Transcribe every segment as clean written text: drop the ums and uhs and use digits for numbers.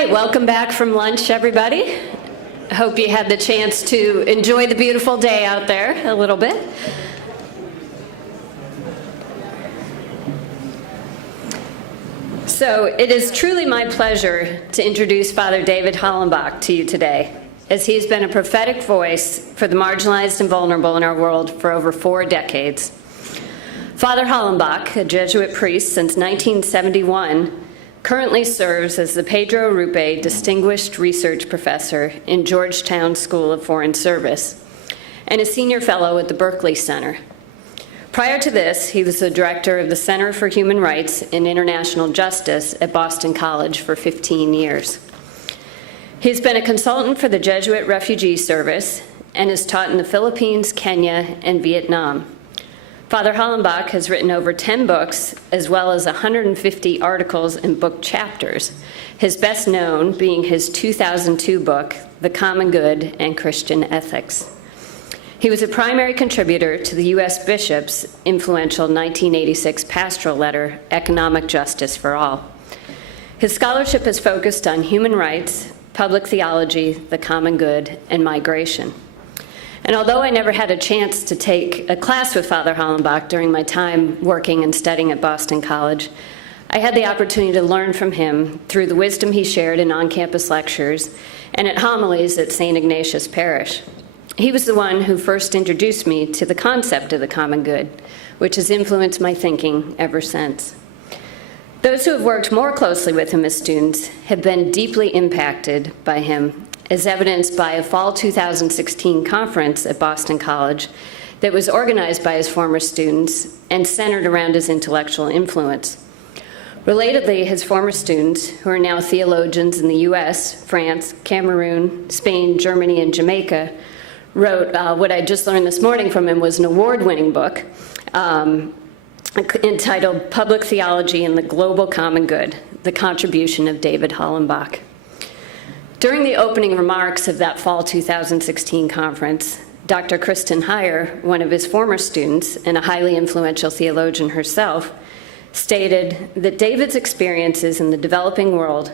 right, welcome back from lunch, everybody. I hope you had the chance to enjoy the beautiful day out there a little bit. So it is truly my pleasure to introduce Father David Hollenbach to you today, as he's been a prophetic voice for the marginalized and vulnerable in our world for over 4 decades. Father Hollenbach, a Jesuit priest since 1971, currently serves as the Pedro Arrupe Distinguished Research Professor in Georgetown School of Foreign Service and a senior fellow at the Berkeley Center. Prior to this, he was the director of the Center for Human Rights and International Justice at Boston College for 15 years. He's been a consultant for the Jesuit Refugee Service and has taught in the Philippines, Kenya, and Vietnam. Father Hollenbach has written over 10 books, as well as 150 articles and book chapters, his best known being his 2002 book, The Common Good and Christian Ethics. He was a primary contributor to the U.S. Bishop's influential 1986 pastoral letter, Economic Justice for All. His scholarship is focused on human rights, public theology, the common good, and migration. And although I never had a chance to take a class with Father Hollenbach during my time working and studying at Boston College, I had the opportunity to learn from him through the wisdom he shared in on-campus lectures and at homilies at St. Ignatius Parish. He was the one who first introduced me to the concept of the common good, which has influenced my thinking ever since. Those who have worked more closely with him as students have been deeply impacted by him, as evidenced by a fall 2016 conference at Boston College that was organized by his former students and centered around his intellectual influence. Relatedly, his former students, who are now theologians in the US, France, Cameroon, Spain, Germany, and Jamaica, wrote what I just learned this morning from him was an award-winning book entitled Public Theology and the Global Common Good, The Contribution of David Hollenbach. During the opening remarks of that fall 2016 conference, Dr. Kristen Heyer, one of his former students and a highly influential theologian herself, stated that David's experiences in the developing world,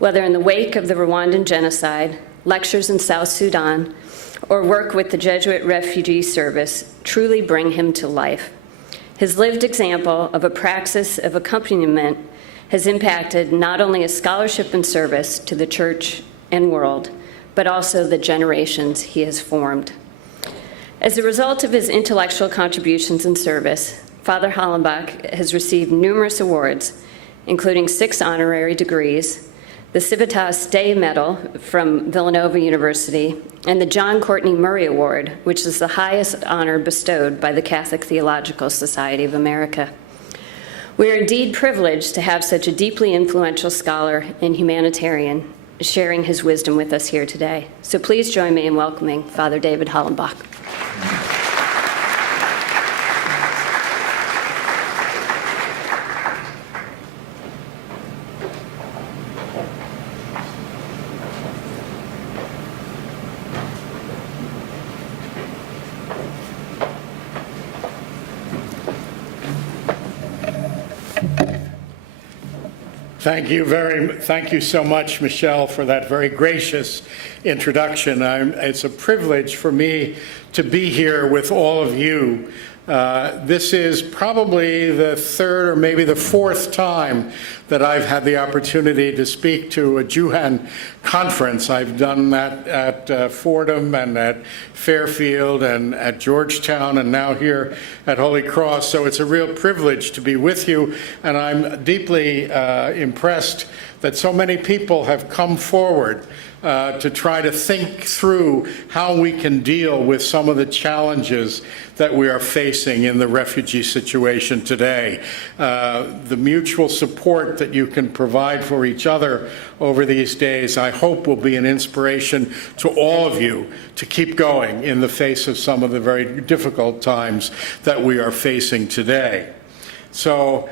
whether in the wake of the Rwandan genocide, lectures in South Sudan, or work with the Jesuit Refugee Service, truly bring him to life. His lived example of a praxis of accompaniment has impacted not only his scholarship and service to the church and world, but also the generations he has formed. As a result of his intellectual contributions and service, Father Hollenbach has received numerous awards, including 6 honorary degrees, the Civitas Dei Medal from Villanova University, and the John Courtney Murray Award, which is the highest honor bestowed by the Catholic Theological Society of America. We are indeed privileged to have such a deeply influential scholar and humanitarian sharing his wisdom with us here today. So please join me in welcoming Father David Hollenbach. Thank you so much, Michelle, for that very gracious introduction. It's a privilege for me to be here with all of you. This is probably the 3rd or maybe the 4th time that I've had the opportunity to speak to a JUHAN conference. I've done that at Fordham and at Fairfield and at Georgetown and now here at Holy Cross. So it's a real privilege to be with you, and I'm deeply impressed that so many people have come forward to try to think through how we can deal with some of the challenges that we are facing in the refugee situation today. The mutual support that you can provide for each other over these days, I hope, will be an inspiration to all of you to keep going in the face of some of the very difficult times that we are facing today. So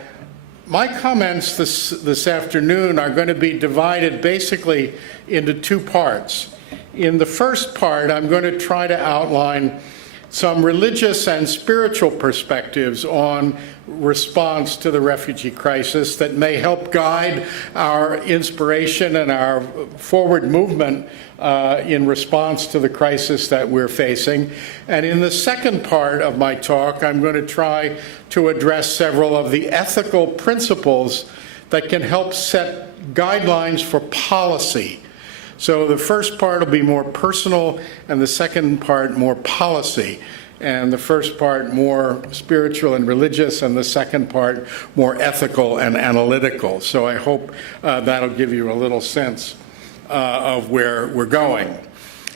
my comments this afternoon are going to be divided basically into 2 parts. In the first part, I'm going to try to outline some religious and spiritual perspectives on response to the refugee crisis that may help guide our inspiration and our forward movement in response to the crisis that we're facing. And in the second part of my talk, I'm going to try to address several of the ethical principles that can help set guidelines for policy. So the first part will be more personal, and the second part more policy. And the first part more spiritual and religious, and the second part more ethical and analytical. So I hope that'll give you a little sense of where we're going.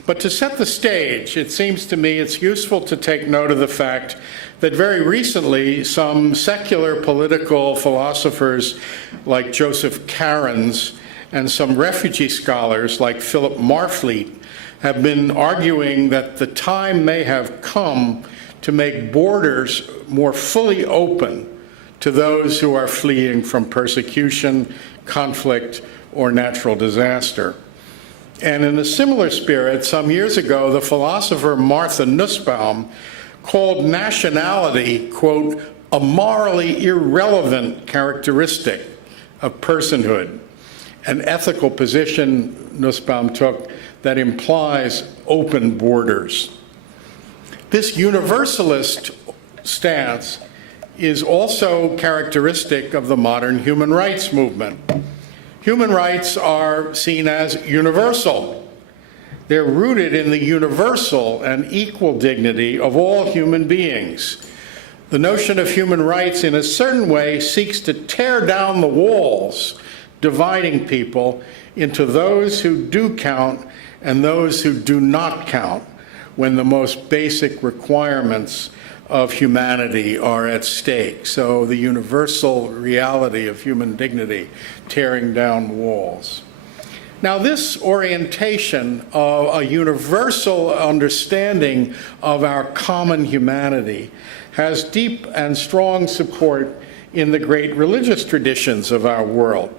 But to set the stage, it seems to me it's useful to take note of the fact that very recently some secular political philosophers like Joseph Cairns and some refugee scholars like Philip Marfleet have been arguing that the time may have come to make borders more fully open to those who are fleeing from persecution, conflict, or natural disaster. And in a similar spirit, some years ago, the philosopher Martha Nussbaum called nationality, quote, a morally irrelevant characteristic of personhood, an ethical position Nussbaum took that implies open borders. This universalist stance is also characteristic of the modern human rights movement. Human rights are seen as universal. They're rooted in the universal and equal dignity of all human beings. The notion of human rights, in a certain way, seeks to tear down the walls dividing people into those who do count and those who do not count when the most basic requirements of humanity are at stake. So the universal reality of human dignity, tearing down walls. Now, this orientation of a universal understanding of our common humanity has deep and strong support in the great religious traditions of our world.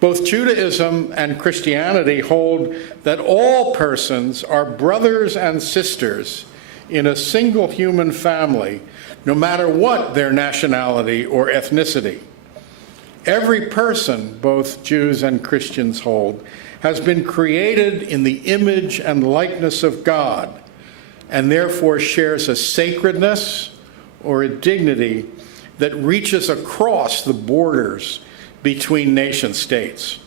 Both Judaism and Christianity hold that all persons are brothers and sisters in a single human family, no matter what their nationality or ethnicity. Every person, both Jews and Christians hold, has been created in the image and likeness of God, and therefore shares a sacredness or a dignity that reaches across the borders between nation states.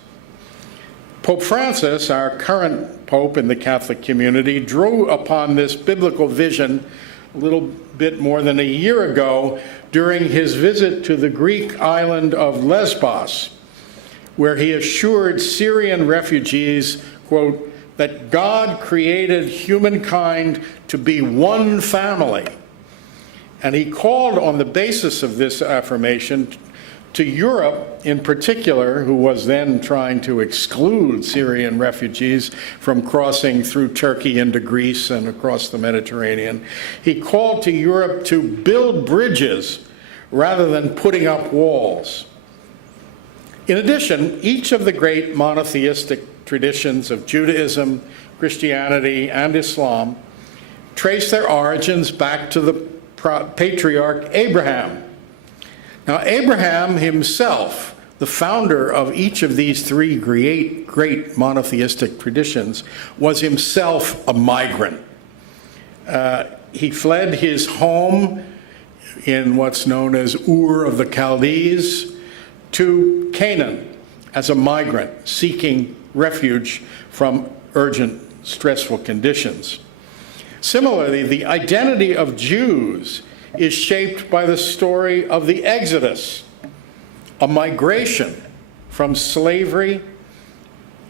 Pope Francis, our current Pope in the Catholic community, drew upon this biblical vision a little bit more than a year ago during his visit to the Greek island of Lesbos, where he assured Syrian refugees, quote, that God created humankind to be one family. And he called on the basis of this affirmation to Europe in particular, who was then trying to exclude Syrian refugees from crossing through Turkey into Greece and across the Mediterranean. He called to Europe to build bridges rather than putting up walls. In addition, each of the great monotheistic traditions of Judaism, Christianity, and Islam trace their origins back to the patriarch Abraham. Now, Abraham himself, the founder of each of these three great monotheistic traditions, was himself a migrant. He fled his home in what's known as Ur of the Chaldees to Canaan as a migrant seeking refuge from urgent, stressful conditions. Similarly, the identity of Jews is shaped by the story of the Exodus, a migration from slavery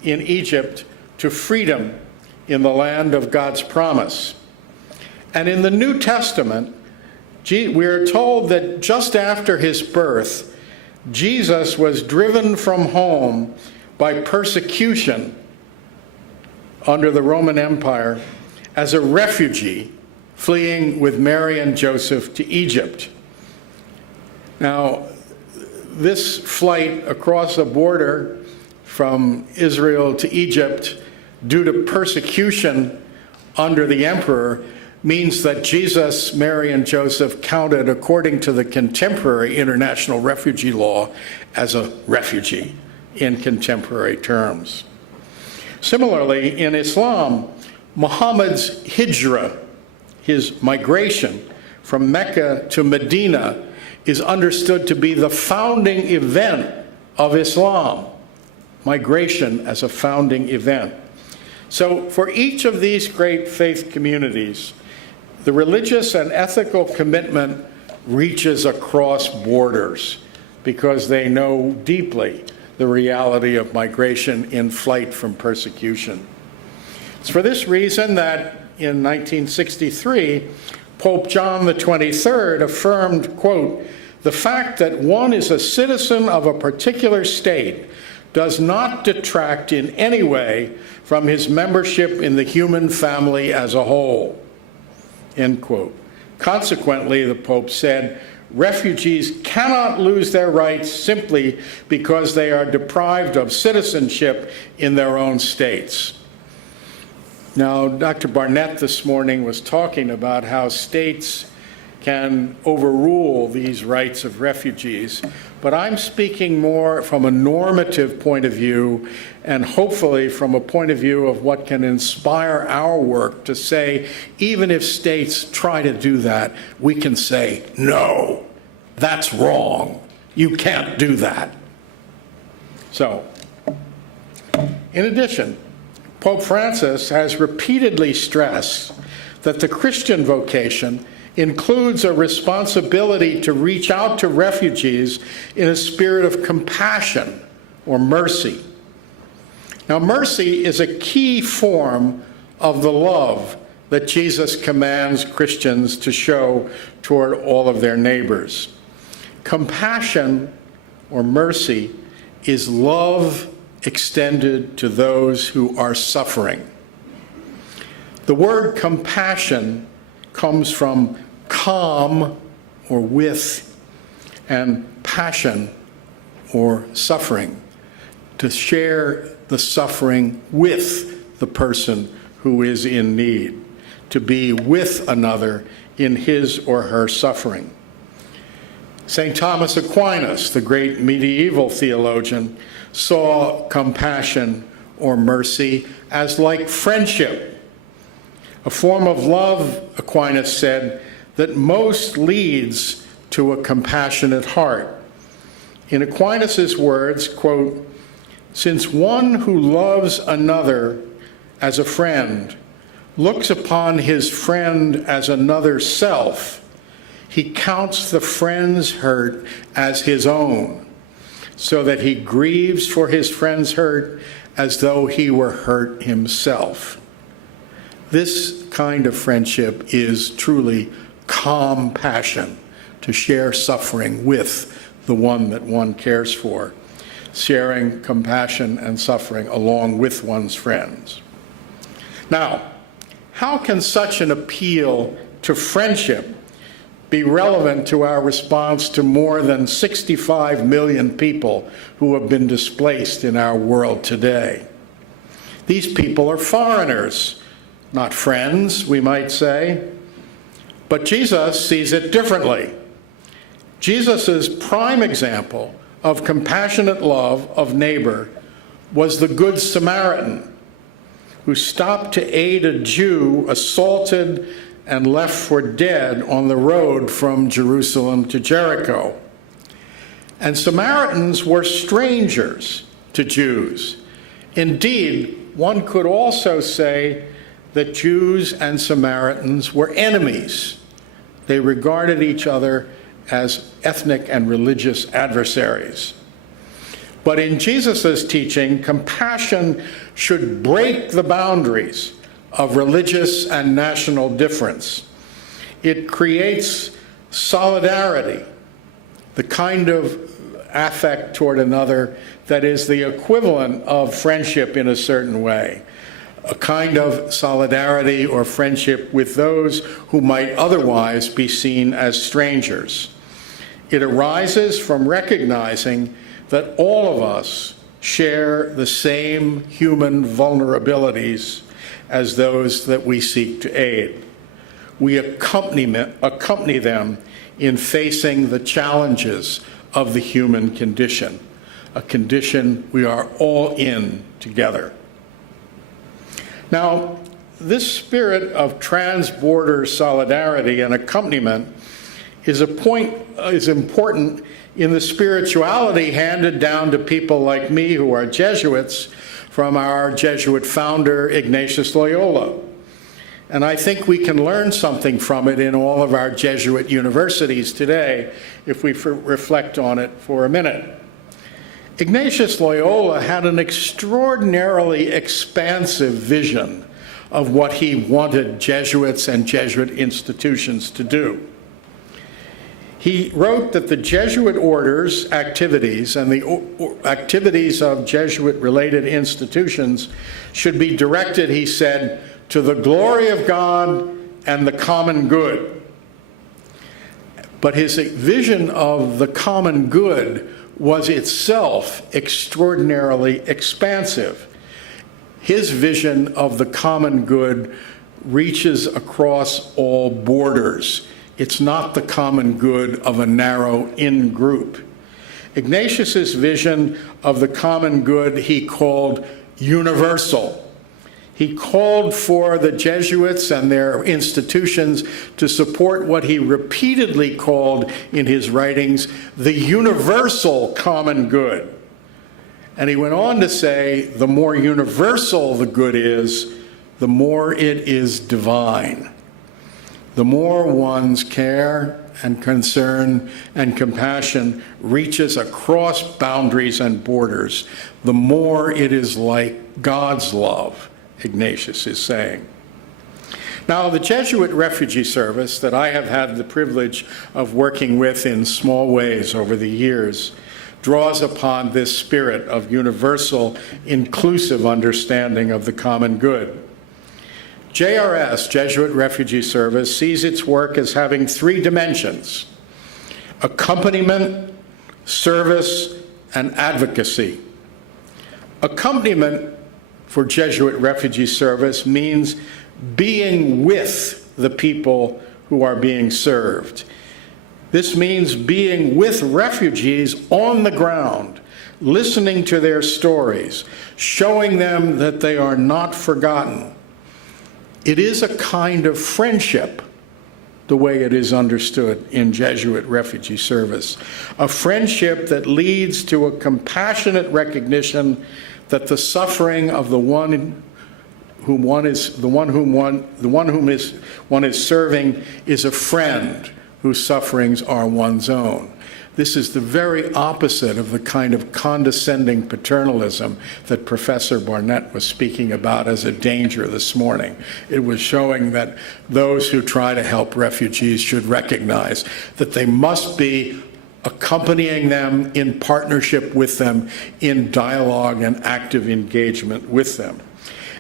in Egypt to freedom in the land of God's promise. And in the New Testament, we are told that just after his birth, Jesus was driven from home by persecution under the Roman Empire as a refugee fleeing with Mary and Joseph to Egypt. Now, this flight across the border from Israel to Egypt due to persecution under the emperor means that Jesus, Mary, and Joseph counted, according to the contemporary international refugee law, as a refugee in contemporary terms. Similarly, in Islam, Muhammad's hijrah, his migration from Mecca to Medina, is understood to be the founding event of Islam. Migration as a founding event. So for each of these great faith communities, the religious and ethical commitment reaches across borders because they know deeply the reality of migration in flight from persecution. It's for this reason that in 1963, Pope John XXIII affirmed, quote, "The fact that one is a citizen of a particular state does not detract in any way from his membership in the human family as a whole," end quote. Consequently, the Pope said, refugees cannot lose their rights simply because they are deprived of citizenship in their own states. Now, Dr. Barnett this morning was talking about how states can overrule these rights of refugees, but I'm speaking more from a normative point of view and hopefully from a point of view of what can inspire our work to say, even if states try to do that, we can say, no, that's wrong. You can't do that. So, in addition, Pope Francis has repeatedly stressed that the Christian vocation includes a responsibility to reach out to refugees in a spirit of compassion or mercy. Now, mercy is a key form of the love that Jesus commands Christians to show toward all of their neighbors. Compassion or mercy is love extended to those who are suffering. The word compassion comes from calm or with and passion or suffering, to share the suffering with the person who is in need, to be with another in his or her suffering. St. Thomas Aquinas, the great medieval theologian, saw compassion or mercy as like friendship, a form of love, Aquinas said, that most leads to a compassionate heart. In Aquinas' words, quote, "Since one who loves another as a friend looks upon his friend as another self, he counts the friend's hurt as his own, so that he grieves for his friend's hurt as though he were hurt himself." This kind of friendship is truly calm passion, to share suffering with the one that one cares for, sharing compassion and suffering along with one's friends. Now, how can such an appeal to friendship be relevant to our response to more than 65 million people who have been displaced in our world today? These people are foreigners, not friends, we might say. But Jesus sees it differently. Jesus' prime example of compassionate love of neighbor was the Good Samaritan, who stopped to aid a Jew assaulted and left for dead on the road from Jerusalem to Jericho. And Samaritans were strangers to Jews. Indeed, one could also say that Jews and Samaritans were enemies. They regarded each other as ethnic and religious adversaries. But in Jesus' teaching, compassion should break the boundaries of religious and national difference. It creates solidarity, the kind of affect toward another that is the equivalent of friendship in a certain way, a kind of solidarity or friendship with those who might otherwise be seen as strangers. It arises from recognizing that all of us share the same human vulnerabilities as those that we seek to aid. we accompany them in facing the challenges of the human condition, a condition we are all in together. Now, this spirit of trans-border solidarity and accompaniment is important in the spirituality handed down to people like me who are Jesuits from our Jesuit founder, Ignatius Loyola. And I think we can learn something from it in all of our Jesuit universities today if we reflect on it for a minute. Ignatius Loyola had an extraordinarily expansive vision of what he wanted Jesuits and Jesuit institutions to do. He wrote that the Jesuit orders' activities and the activities of Jesuit-related institutions should be directed, he said, to the glory of God and the common good. But his vision of the common good was itself extraordinarily expansive. His vision of the common good reaches across all borders. It's not the common good of a narrow in-group. Ignatius's vision of the common good he called universal. He called for the Jesuits and their institutions to support what he repeatedly called in his writings the universal common good. And he went on to say, the more universal the good is, the more it is divine. The more one's care and concern and compassion reaches across boundaries and borders, the more it is like God's love, Ignatius is saying. Now, the Jesuit Refugee Service that I have had the privilege of working with in small ways over the years draws upon this spirit of universal, inclusive understanding of the common good. JRS, Jesuit Refugee Service, sees its work as having three dimensions: accompaniment, service, and advocacy. Accompaniment for Jesuit Refugee Service means being with the people who are being served. This means being with refugees on the ground, listening to their stories, showing them that they are not forgotten. It is a kind of friendship, the way it is understood in Jesuit Refugee Service, a friendship that leads to a compassionate recognition that the suffering of the one whom one is serving is a friend whose sufferings are one's own. This is the very opposite of the kind of condescending paternalism that Professor Barnett was speaking about as a danger this morning. It was showing that those who try to help refugees should recognize that they must be accompanying them, in partnership with them, in dialogue and active engagement with them.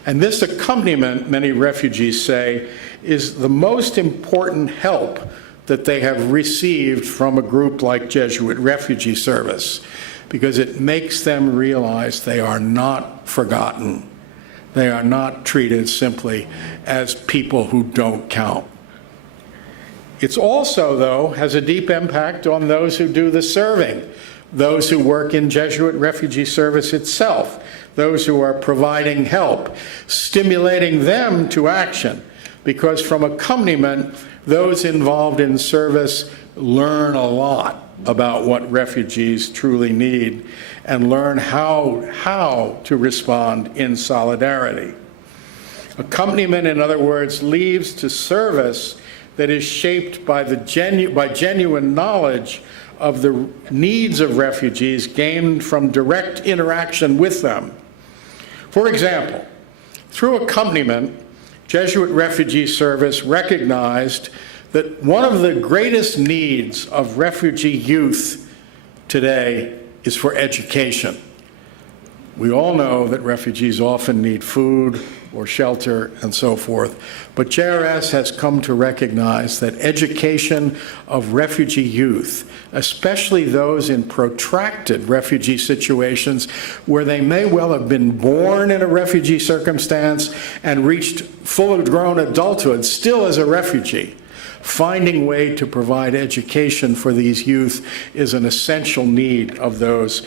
And this accompaniment, many refugees say, is the most important help that they have received from a group like Jesuit Refugee Service, because it makes them realize they are not forgotten. They are not treated simply as people who don't count. It's also, though, has a deep impact on those who do the serving, those who work in Jesuit Refugee Service itself, those who are providing help, stimulating them to action, because from accompaniment, those involved in service learn a lot about what refugees truly need and learn how to respond in solidarity. Accompaniment, in other words, leads to service that is shaped by genuine knowledge of the needs of refugees gained from direct interaction with them. For example, through accompaniment, Jesuit Refugee Service recognized that one of the greatest needs of refugee youth today is for education. We all know that refugees often need food or shelter and so forth, but JRS has come to recognize that education of refugee youth, especially those in protracted refugee situations where they may well have been born in a refugee circumstance and reached full-grown adulthood still as a refugee, finding a way to provide education for these youth is an essential need of those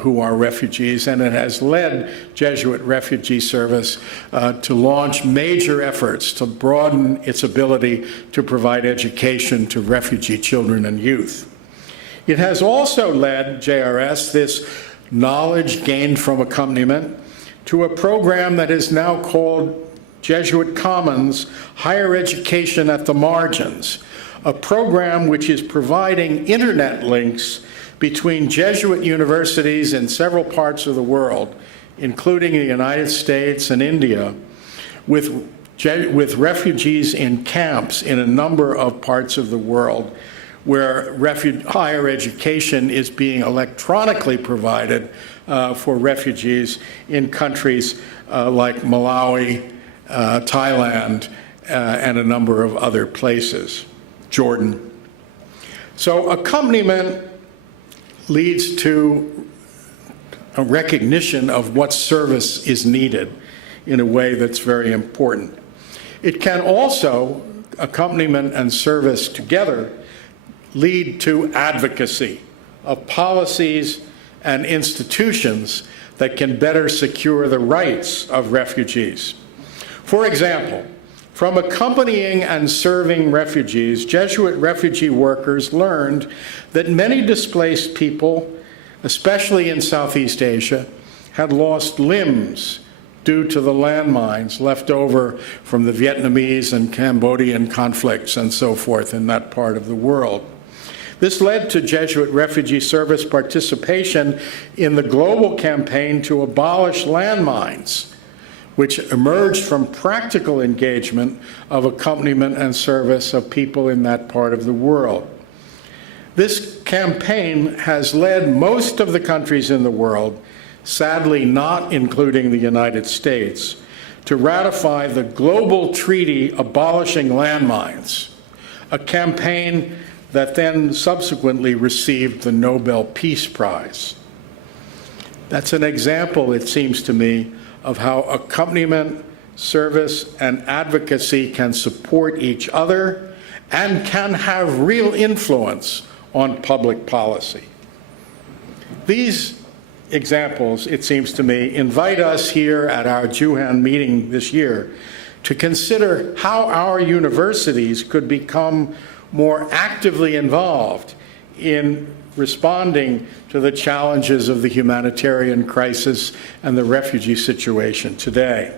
who are refugees, and it has led Jesuit Refugee Service to launch major efforts to broaden its ability to provide education to refugee children and youth. It has also led JRS, this knowledge gained from accompaniment, to a program that is now called Jesuit Commons Higher Education at the Margins, a program which is providing internet links between Jesuit universities in several parts of the world, including the United States and India, with refugees in camps in a number of parts of the world where higher education is being electronically provided for refugees in countries like Malawi, Thailand, and a number of other places, Jordan. So accompaniment leads to a recognition of what service is needed in a way that's very important. It can also, accompaniment and service together, lead to advocacy of policies and institutions that can better secure the rights of refugees. For example, from accompanying and serving refugees, Jesuit refugee workers learned that many displaced people, especially in Southeast Asia, had lost limbs due to the landmines left over from the Vietnamese and Cambodian conflicts and so forth in that part of the world. This led to Jesuit Refugee Service participation in the global campaign to abolish landmines, which emerged from practical engagement of accompaniment and service of people in that part of the world. This campaign has led most of the countries in the world, sadly not including the United States, to ratify the global treaty abolishing landmines, a campaign that then subsequently received the Nobel Peace Prize. That's an example, it seems to me, of how accompaniment, service, and advocacy can support each other and can have real influence on public policy. These examples, it seems to me, invite us here at our JUHAN meeting this year to consider how our universities could become more actively involved in responding to the challenges of the humanitarian crisis and the refugee situation today.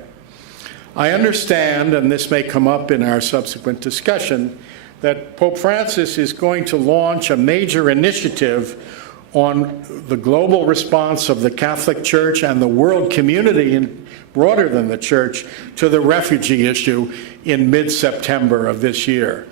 I understand, and this may come up in our subsequent discussion, that Pope Francis is going to launch a major initiative on the global response of the Catholic Church and the world community, and broader than the Church, to the refugee issue in mid-September of this year.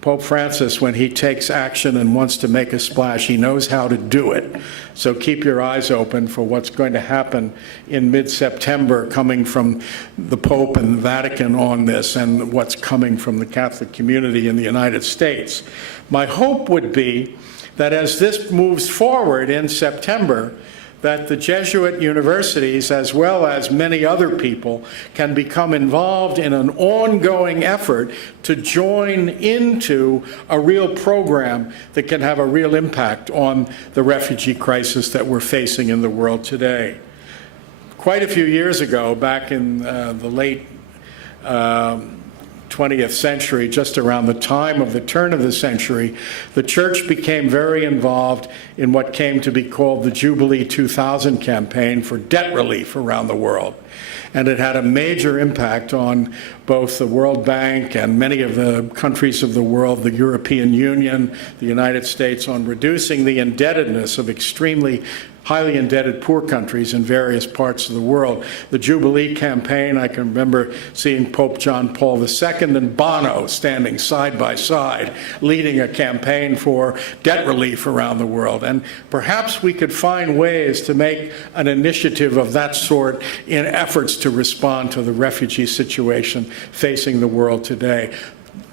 Pope Francis, when he takes action and wants to make a splash, he knows how to do it. So keep your eyes open for what's going to happen in mid-September coming from the Pope and the Vatican on this, and what's coming from the Catholic community in the United States. My hope would be that as this moves forward in September, that the Jesuit universities, as well as many other people, can become involved in an ongoing effort to join into a real program that can have a real impact on the refugee crisis that we're facing in the world today. Quite a few years ago, back in the late 20th century, just around the time of the turn of the century, the Church became very involved in what came to be called the Jubilee 2000 campaign for debt relief around the world. And it had a major impact on both the World Bank and many of the countries of the world, the European Union, the United States, on reducing the indebtedness of extremely highly indebted poor countries in various parts of the world. The Jubilee campaign, I can remember seeing Pope John Paul II and Bono standing side by side, leading a campaign for debt relief around the world. And perhaps we could find ways to make an initiative of that sort in efforts to respond to the refugee situation facing the world today.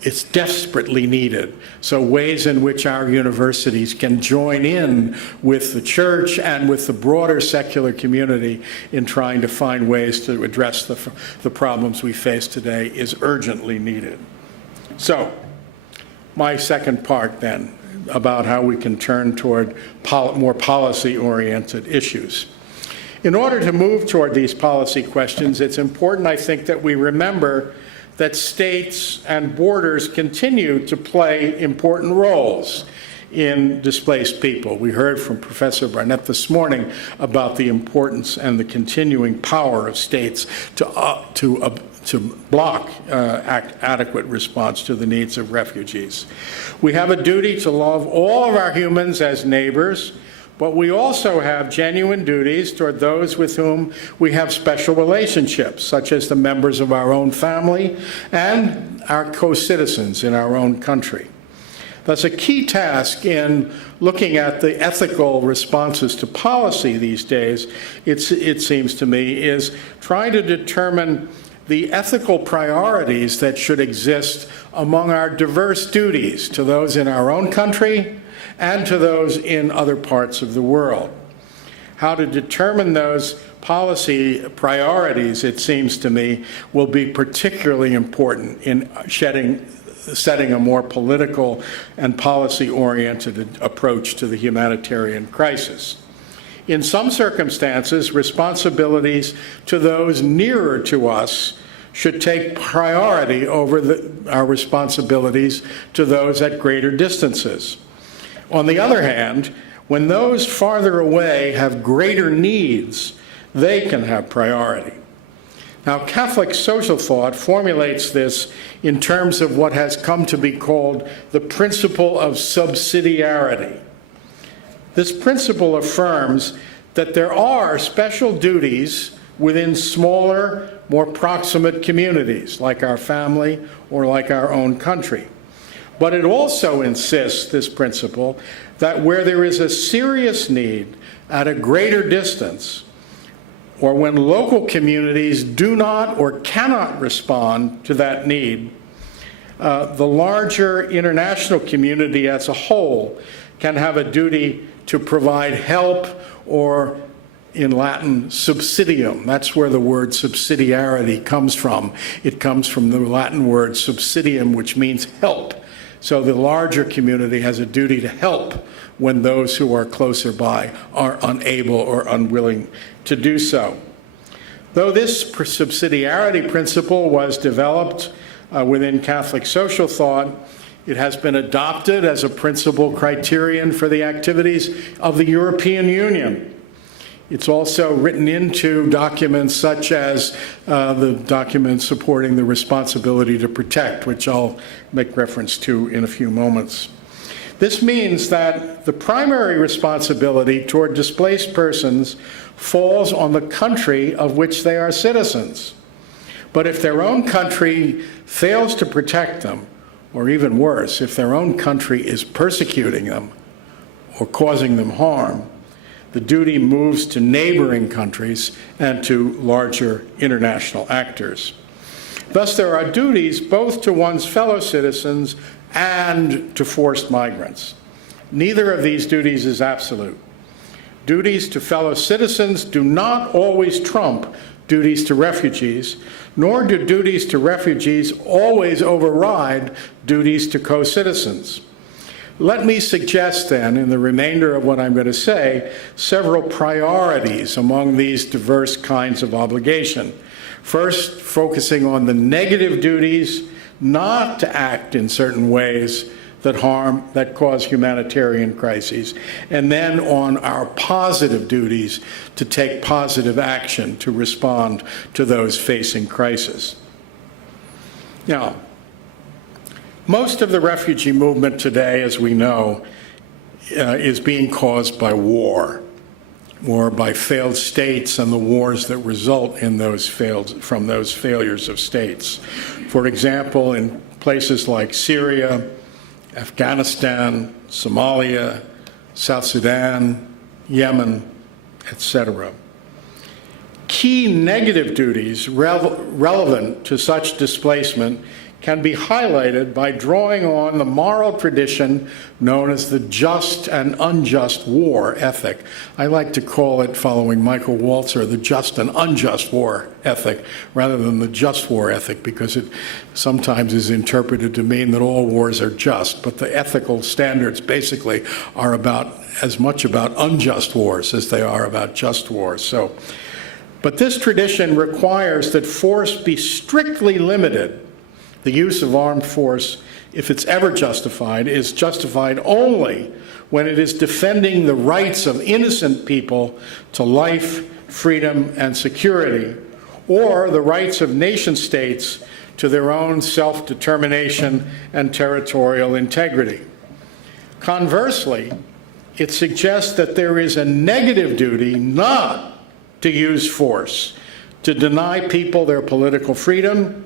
It's desperately needed. So ways in which our universities can join in with the church and with the broader secular community in trying to find ways to address the problems we face today is urgently needed. So my second part then about how we can turn toward more policy-oriented issues. In order to move toward these policy questions, it's important, I think, that we remember that states and borders continue to play important roles in displaced people. We heard from Professor Barnett this morning about the importance and the continuing power of states to block adequate response to the needs of refugees. We have a duty to love all of our humans as neighbors, but we also have genuine duties toward those with whom we have special relationships, such as the members of our own family and our co-citizens in our own country. Thus, a key task in looking at the ethical responses to policy these days, it seems to me, is trying to determine the ethical priorities that should exist among our diverse duties to those in our own country and to those in other parts of the world. How to determine those policy priorities, it seems to me, will be particularly important in setting a more political and policy-oriented approach to the humanitarian crisis. In some circumstances, responsibilities to those nearer to us should take priority over our responsibilities to those at greater distances. On the other hand, when those farther away have greater needs, they can have priority. Now, Catholic social thought formulates this in terms of what has come to be called the principle of subsidiarity. This principle affirms that there are special duties within smaller, more proximate communities, like our family or like our own country. But it also insists, this principle, that where there is a serious need at a greater distance, or when local communities do not or cannot respond to that need, the larger international community as a whole can have a duty to provide help, or in Latin, subsidium. That's where the word subsidiarity comes from. It comes from the Latin word subsidium, which means help. So the larger community has a duty to help when those who are closer by are unable or unwilling to do so. Though this subsidiarity principle was developed within Catholic social thought, it has been adopted as a principal criterion for the activities of the European Union. It's also written into documents such as the document supporting the responsibility to protect, which I'll make reference to in a few moments. This means that the primary responsibility toward displaced persons falls on the country of which they are citizens. But if their own country fails to protect them, or even worse, if their own country is persecuting them or causing them harm, the duty moves to neighboring countries and to larger international actors. Thus, there are duties both to one's fellow citizens and to forced migrants. Neither of these duties is absolute. Duties to fellow citizens do not always trump duties to refugees, nor do duties to refugees always override duties to co-citizens. Let me suggest then, in the remainder of what I'm going to say, several priorities among these diverse kinds of obligation. First, focusing on the negative duties not to act in certain ways that cause humanitarian crises, and then on our positive duties to take positive action to respond to those facing crisis. Now, most of the refugee movement today, as we know, is being caused by war, or by failed states and the wars that result in from those failures of states. For example, in places like Syria, Afghanistan, Somalia, South Sudan, Yemen, etc. Key negative duties relevant to such displacement can be highlighted by drawing on the moral tradition known as the just and unjust war ethic. I like to call it, following Michael Walzer, the just and unjust war ethic, rather than the just war ethic, because it sometimes is interpreted to mean that all wars are just, but the ethical standards basically are as much about unjust wars as they are about just wars. But this tradition requires that force be strictly limited. The use of armed force, if it's ever justified, is justified only when it is defending the rights of innocent people to life, freedom, and security, or the rights of nation states to their own self-determination and territorial integrity. Conversely, it suggests that there is a negative duty not to use force, to deny people their political freedom,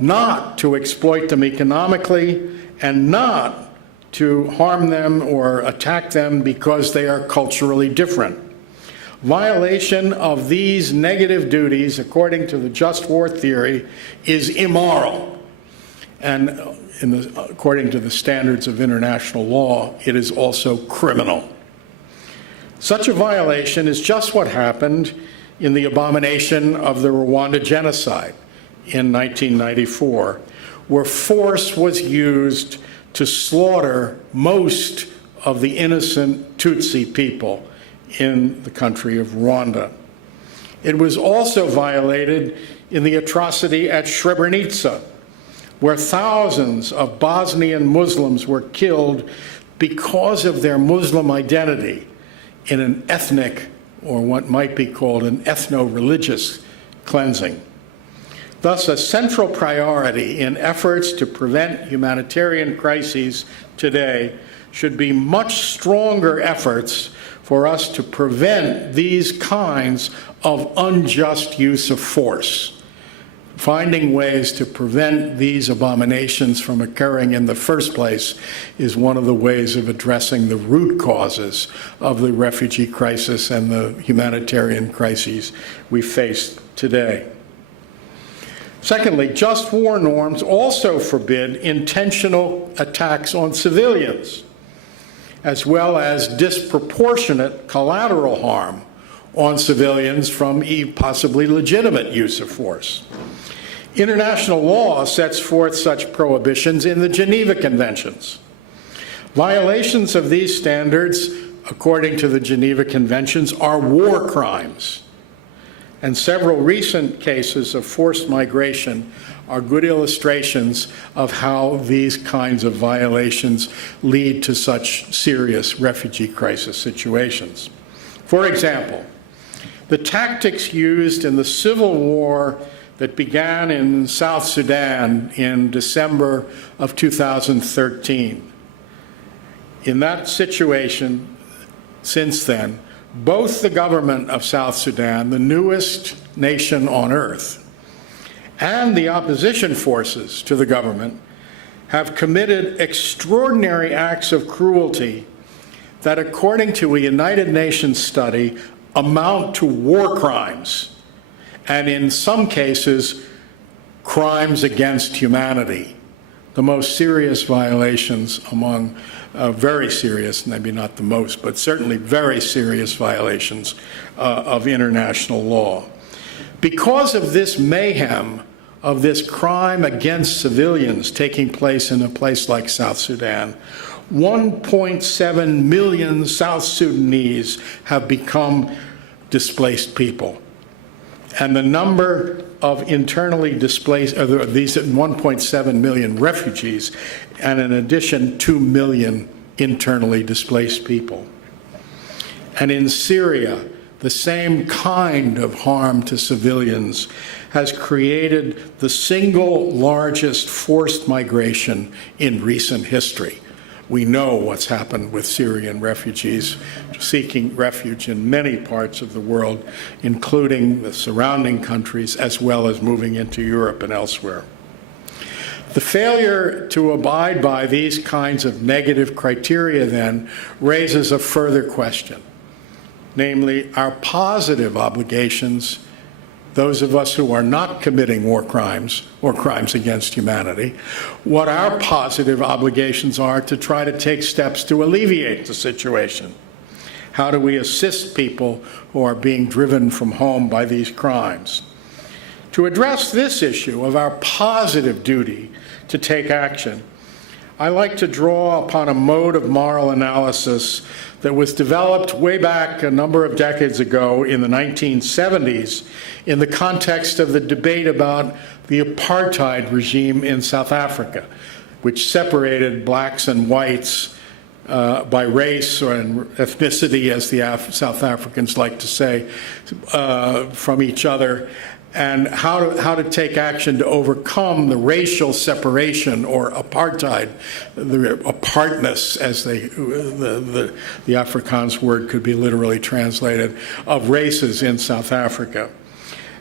not to exploit them economically, and not to harm them or attack them because they are culturally different. Violation of these negative duties, according to the just war theory, is immoral. And according to the standards of international law, it is also criminal. Such a violation is just what happened in the abomination of the Rwanda genocide in 1994, where force was used to slaughter most of the innocent Tutsi people in the country of Rwanda. It was also violated in the atrocity at Srebrenica, where thousands of Bosnian Muslims were killed because of their Muslim identity in an ethnic, or what might be called an ethno-religious cleansing. Thus, a central priority in efforts to prevent humanitarian crises today should be much stronger efforts for us to prevent these kinds of unjust use of force. Finding ways to prevent these abominations from occurring in the first place is one of the ways of addressing the root causes of the refugee crisis and the humanitarian crises we face today. Secondly, just war norms also forbid intentional attacks on civilians, as well as disproportionate collateral harm on civilians from possibly legitimate use of force. International law sets forth such prohibitions in the Geneva Conventions. Violations of these standards, according to the Geneva Conventions, are war crimes. And several recent cases of forced migration are good illustrations of how these kinds of violations lead to such serious refugee crisis situations. For example, the tactics used in the civil war that began in South Sudan in December of 2013. In that situation, since then, both the government of South Sudan, the newest nation on earth, and the opposition forces to the government have committed extraordinary acts of cruelty that, according to a United Nations study, amount to war crimes, and in some cases, crimes against humanity. The most serious violations among very serious, maybe not the most, but certainly very serious violations of international law. Because of this mayhem, of this crime against civilians taking place in a place like South Sudan, 1.7 million South Sudanese have become displaced people. And the number of internally displaced, these 1.7 million refugees, and in addition, 2 million internally displaced people. And in Syria, the same kind of harm to civilians has created the single largest forced migration in recent history. We know what's happened with Syrian refugees seeking refuge in many parts of the world, including the surrounding countries, as well as moving into Europe and elsewhere. The failure to abide by these kinds of negative criteria, then, raises a further question, namely our positive obligations, those of us who are not committing war crimes or crimes against humanity, what our positive obligations are to try to take steps to alleviate the situation. How do we assist people who are being driven from home by these crimes? To address this issue of our positive duty to take action, I like to draw upon a mode of moral analysis that was developed way back a number of decades ago in the 1970s in the context of the debate about the apartheid regime in South Africa, which separated blacks and whites by race or ethnicity, as the South Africans like to say, from each other, and how to take action to overcome the racial separation or apartheid, the apartness, as the Afrikaans word could be literally translated, of races in South Africa.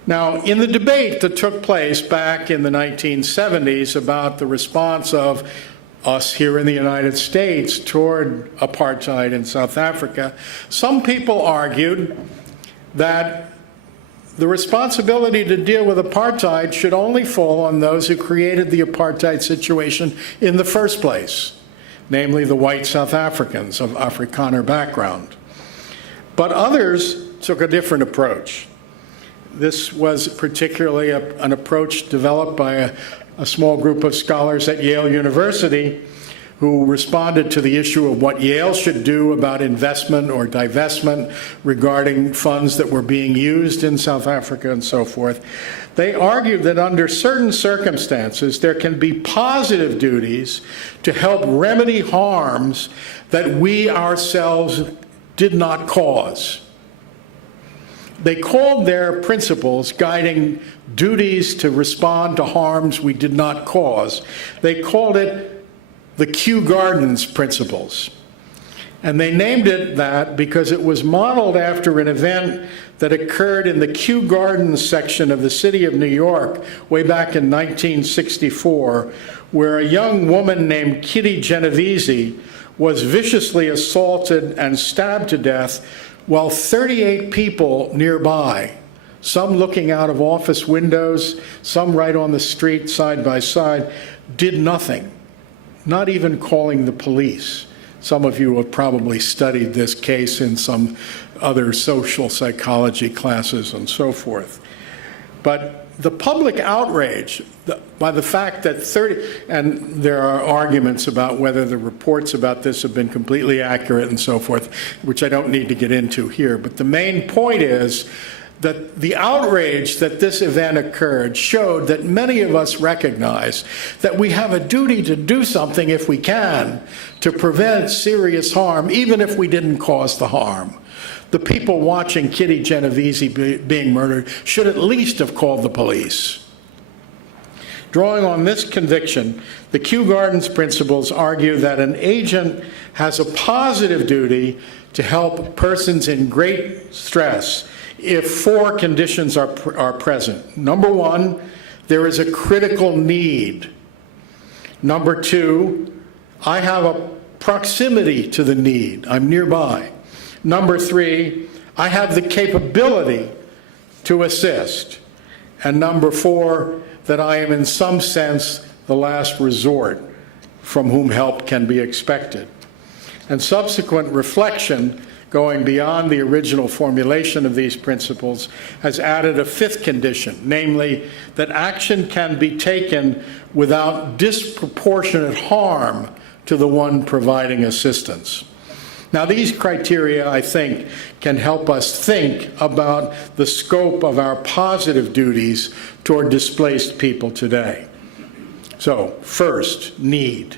Now, in the debate that took place back in the 1970s about the response of us here in the United States toward apartheid in South Africa, some people argued that the responsibility to deal with apartheid should only fall on those who created the apartheid situation in the first place, namely the white South Africans of Afrikaner background. But others took a different approach. This was particularly an approach developed by a small group of scholars at Yale University who responded to the issue of what Yale should do about investment or divestment regarding funds that were being used in South Africa and so forth. They argued that under certain circumstances, there can be positive duties to help remedy harms that we ourselves did not cause. They called their principles guiding duties to respond to harms we did not cause. They called it the Kew Gardens principles. And they named it that because it was modeled after an event that occurred in the Kew Gardens section of the city of New York way back in 1964, where a young woman named Kitty Genovese was viciously assaulted and stabbed to death while 38 people nearby, some looking out of office windows, some right on the street side by side, did nothing, not even calling the police. Some of you have probably studied this case in some other social psychology classes and so forth. But the public outrage by the fact that and there are arguments about whether the reports about this have been completely accurate and so forth, which I don't need to get into here. But the main point is that the outrage that this event occurred showed that many of us recognize that we have a duty to do something if we can to prevent serious harm, even if we didn't cause the harm. The people watching Kitty Genovese being murdered should at least have called the police. Drawing on this conviction, the Kew Gardens principles argue that an agent has a positive duty to help persons in great stress if four conditions are present. Number one, there is a critical need. Number two, I have a proximity to the need. I'm nearby. Number three, I have the capability to assist. And number four, that I am in some sense the last resort from whom help can be expected. And subsequent reflection, going beyond the original formulation of these principles, has added a fifth condition, namely that action can be taken without disproportionate harm to the one providing assistance. Now, these criteria, I think, can help us think about the scope of our positive duties toward displaced people today. So, first, need.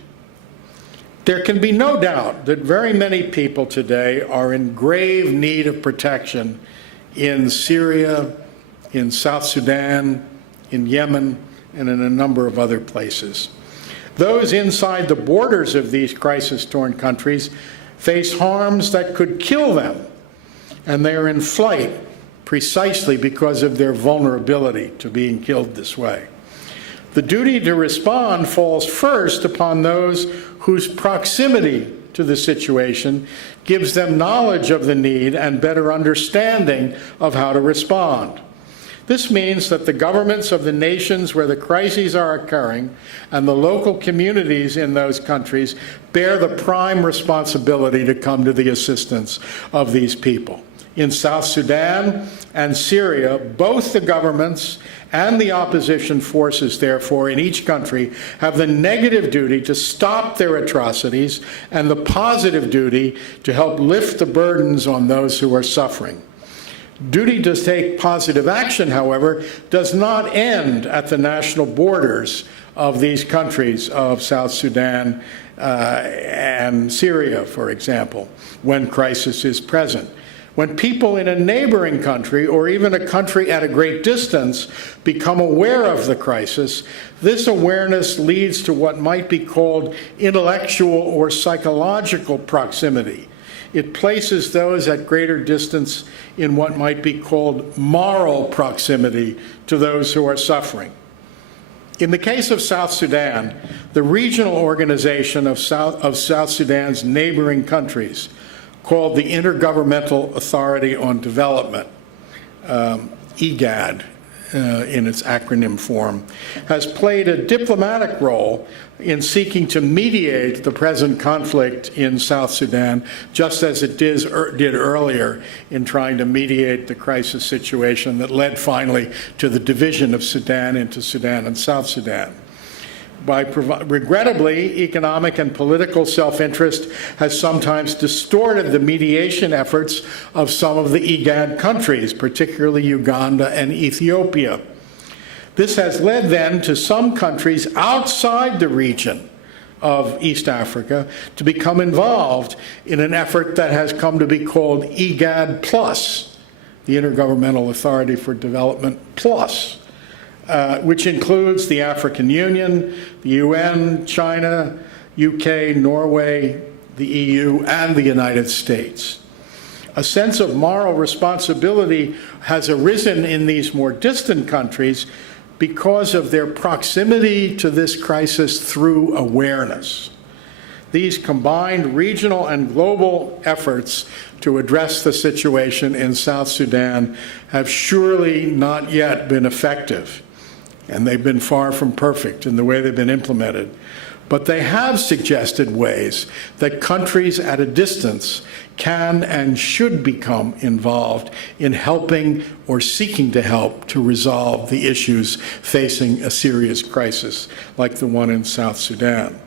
There can be no doubt that very many people today are in grave need of protection in Syria, in South Sudan, in Yemen, and in a number of other places. Those inside the borders of these crisis-torn countries face harms that could kill them, and they are in flight precisely because of their vulnerability to being killed this way. The duty to respond falls first upon those whose proximity to the situation gives them knowledge of the need and better understanding of how to respond. This means that the governments of the nations where the crises are occurring and the local communities in those countries bear the prime responsibility to come to the assistance of these people. In South Sudan and Syria, both the governments and the opposition forces, therefore, in each country have the negative duty to stop their atrocities and the positive duty to help lift the burdens on those who are suffering. Duty to take positive action, however, does not end at the national borders of these countries of South Sudan and Syria, for example, when crisis is present. When people in a neighboring country, or even a country at a great distance, become aware of the crisis, this awareness leads to what might be called intellectual or psychological proximity. It places those at greater distance in what might be called moral proximity to those who are suffering. In the case of South Sudan, the regional organization of South Sudan's neighboring countries, called the Intergovernmental Authority on Development, IGAD in its acronym form, has played a diplomatic role in seeking to mediate the present conflict in South Sudan, just as it did earlier in trying to mediate the crisis situation that led finally to the division of Sudan into Sudan and South Sudan. Regrettably, economic and political self-interest has sometimes distorted the mediation efforts of some of the IGAD countries, particularly Uganda and Ethiopia. This has led then to some countries outside the region of East Africa to become involved in an effort that has come to be called IGAD Plus, the Intergovernmental Authority for Development Plus, which includes the African Union, the UN, China, UK, Norway, the EU, and the United States. A sense of moral responsibility has arisen in these more distant countries because of their proximity to this crisis through awareness. These combined regional and global efforts to address the situation in South Sudan have surely not yet been effective, and they've been far from perfect in the way they've been implemented. But they have suggested ways that countries at a distance can and should become involved in helping or seeking to help to resolve the issues facing a serious crisis like the one in South Sudan.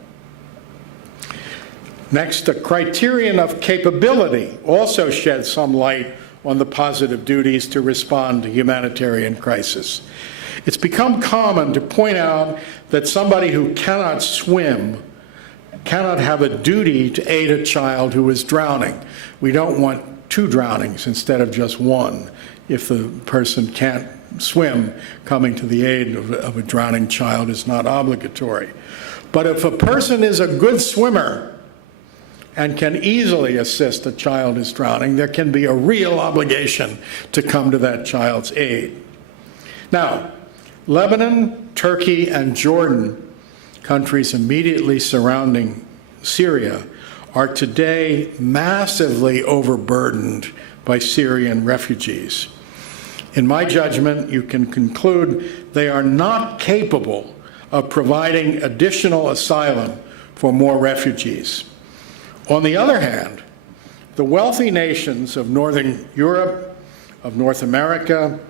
Next, a criterion of capability also sheds some light on the positive duties to respond to humanitarian crisis. It's become common to point out that somebody who cannot swim cannot have a duty to aid a child who is drowning. We don't want 2 drownings instead of just 1 if the person can't swim. Coming to the aid of a drowning child is not obligatory. But if a person is a good swimmer and can easily assist a child who's drowning, there can be a real obligation to come to that child's aid. Now, Lebanon, Turkey, and Jordan, countries immediately surrounding Syria, are today massively overburdened by Syrian refugees. In my judgment, you can conclude they are not capable of providing additional asylum for more refugees. On the other hand, the wealthy nations of Northern Europe, of North America,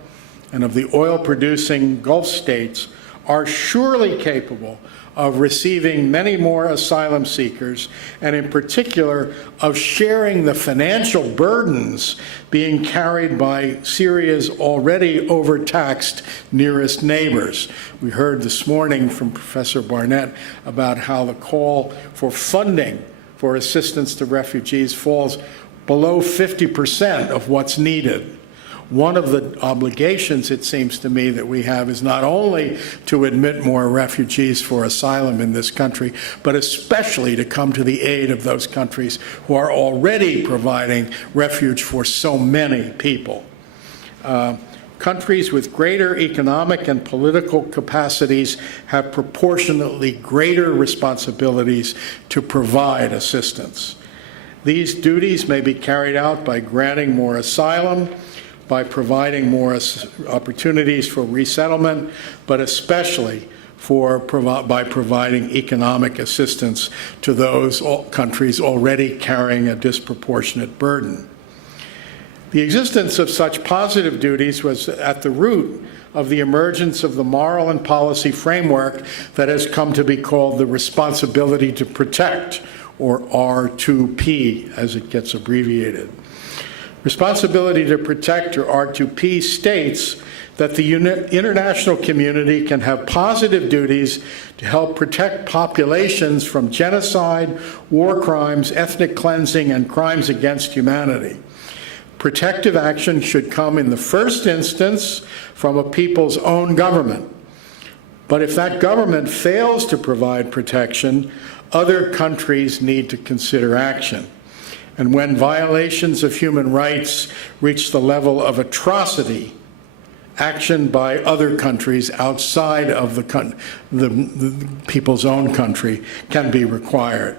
and of the oil-producing Gulf states are surely capable of receiving many more asylum seekers, and in particular of sharing the financial burdens being carried by Syria's already overtaxed nearest neighbors. We heard this morning from Professor Barnett about how the call for funding for assistance to refugees falls below 50% of what's needed. One of the obligations, it seems to me, that we have is not only to admit more refugees for asylum in this country, but especially to come to the aid of those countries who are already providing refuge for so many people. Countries with greater economic and political capacities have proportionately greater responsibilities to provide assistance. These duties may be carried out by granting more asylum, by providing more opportunities for resettlement, but especially by providing economic assistance to those countries already carrying a disproportionate burden. The existence of such positive duties was at the root of the emergence of the moral and policy framework that has come to be called the Responsibility to Protect, or R2P, as it gets abbreviated. Responsibility to Protect, or R2P, states that the international community can have positive duties to help protect populations from genocide, war crimes, ethnic cleansing, and crimes against humanity. Protective action should come in the first instance from a people's own government. But if that government fails to provide protection, other countries need to consider action. And when violations of human rights reach the level of atrocity, action by other countries outside of the people's own country can be required.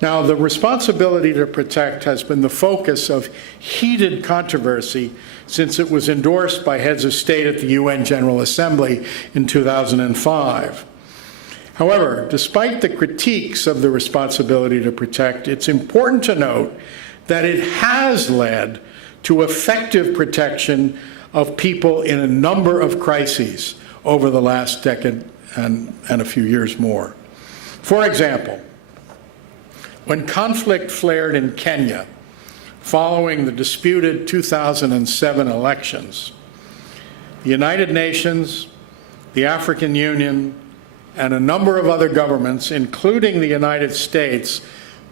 Now, the responsibility to protect has been the focus of heated controversy since it was endorsed by heads of state at the UN General Assembly in 2005. However, despite the critiques of the responsibility to protect, it's important to note that it has led to effective protection of people in a number of crises over the last decade and a few years more. For example, when conflict flared in Kenya following the disputed 2007 elections, the United Nations, the African Union, and a number of other governments, including the United States,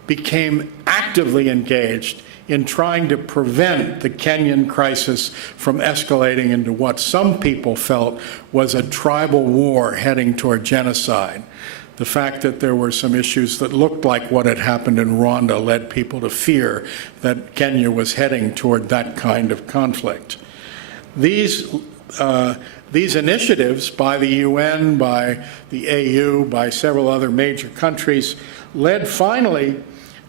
became actively engaged in trying to prevent the Kenyan crisis from escalating into what some people felt was a tribal war heading toward genocide. The fact that there were some issues that looked like what had happened in Rwanda led people to fear that Kenya was heading toward that kind of conflict. These initiatives by the UN, by the AU, by several other major countries led finally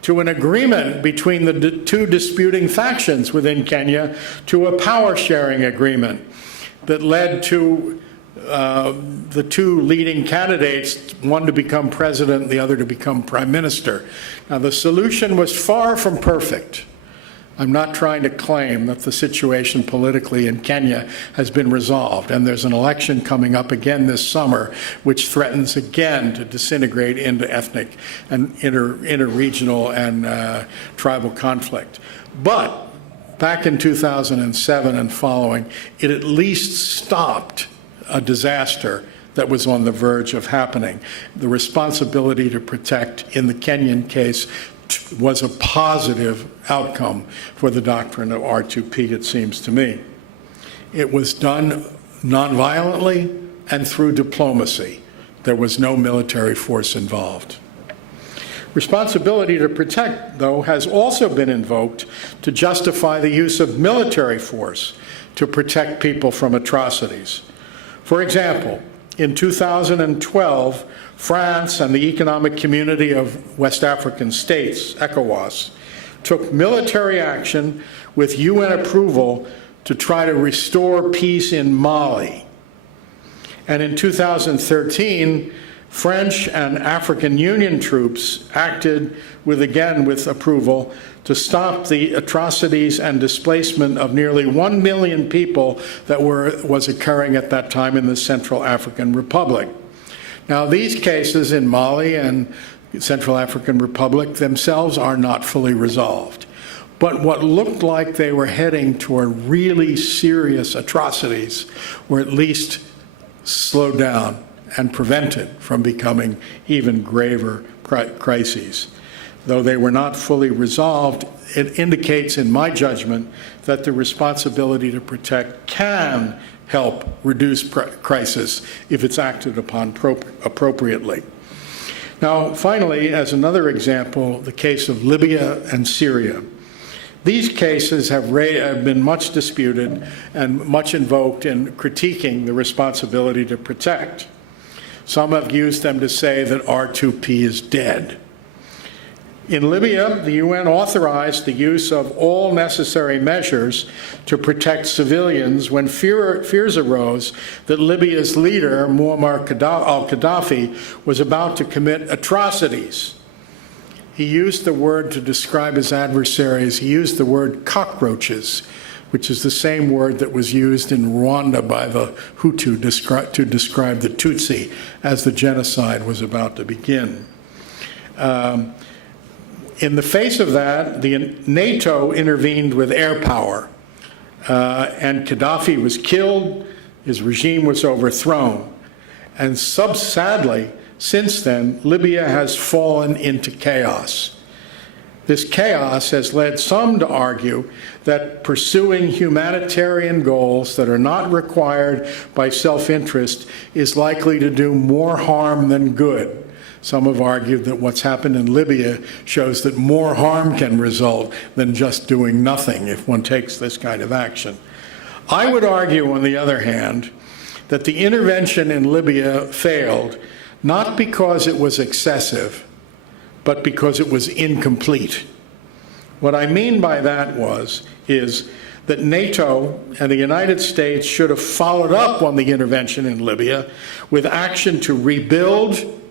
to an agreement between the two disputing factions within Kenya to a power-sharing agreement that led to the two leading candidates, one to become president, the other to become prime minister. Now, the solution was far from perfect. I'm not trying to claim that the situation politically in Kenya has been resolved, and there's an election coming up again this summer which threatens again to disintegrate into ethnic and interregional and tribal conflict. But back in 2007 and following, it at least stopped a disaster that was on the verge of happening. The responsibility to protect in the Kenyan case was a positive outcome for the doctrine of R2P, it seems to me. It was done nonviolently and through diplomacy. There was no military force involved. Responsibility to protect, though, has also been invoked to justify the use of military force to protect people from atrocities. For example, in 2012, France and the Economic Community of West African States, ECOWAS, took military action with UN approval to try to restore peace in Mali. And in 2013, French and African Union troops acted with approval to stop the atrocities and displacement of nearly 1 million people that was occurring at that time in the Central African Republic. Now, these cases in Mali and Central African Republic themselves are not fully resolved. But what looked like they were heading toward really serious atrocities were at least slowed down and prevented from becoming even graver crises. Though they were not fully resolved, it indicates, in my judgment, that the responsibility to protect can help reduce crisis if it's acted upon appropriately. Now, finally, as another example, the case of Libya and Syria. These cases have been much disputed and much invoked in critiquing the responsibility to protect. Some have used them to say that R2P is dead. In Libya, the UN authorized the use of all necessary measures to protect civilians when fears arose that Libya's leader, Muammar al-Gaddafi, was about to commit atrocities. He used the word to describe his adversaries. He used the word cockroaches, which is the same word that was used in Rwanda by the Hutu to describe the Tutsi as the genocide was about to begin. In the face of that, NATO intervened with air power, and Gaddafi was killed, his regime was overthrown. And sadly, since then, Libya has fallen into chaos. This chaos has led some to argue that pursuing humanitarian goals that are not required by self-interest is likely to do more harm than good. Some have argued that what's happened in Libya shows that more harm can result than just doing nothing if one takes this kind of action. I would argue, on the other hand, that the intervention in Libya failed not because it was excessive, but because it was incomplete. What I mean by that is that NATO and the United States should have followed up on the intervention in Libya with action to rebuild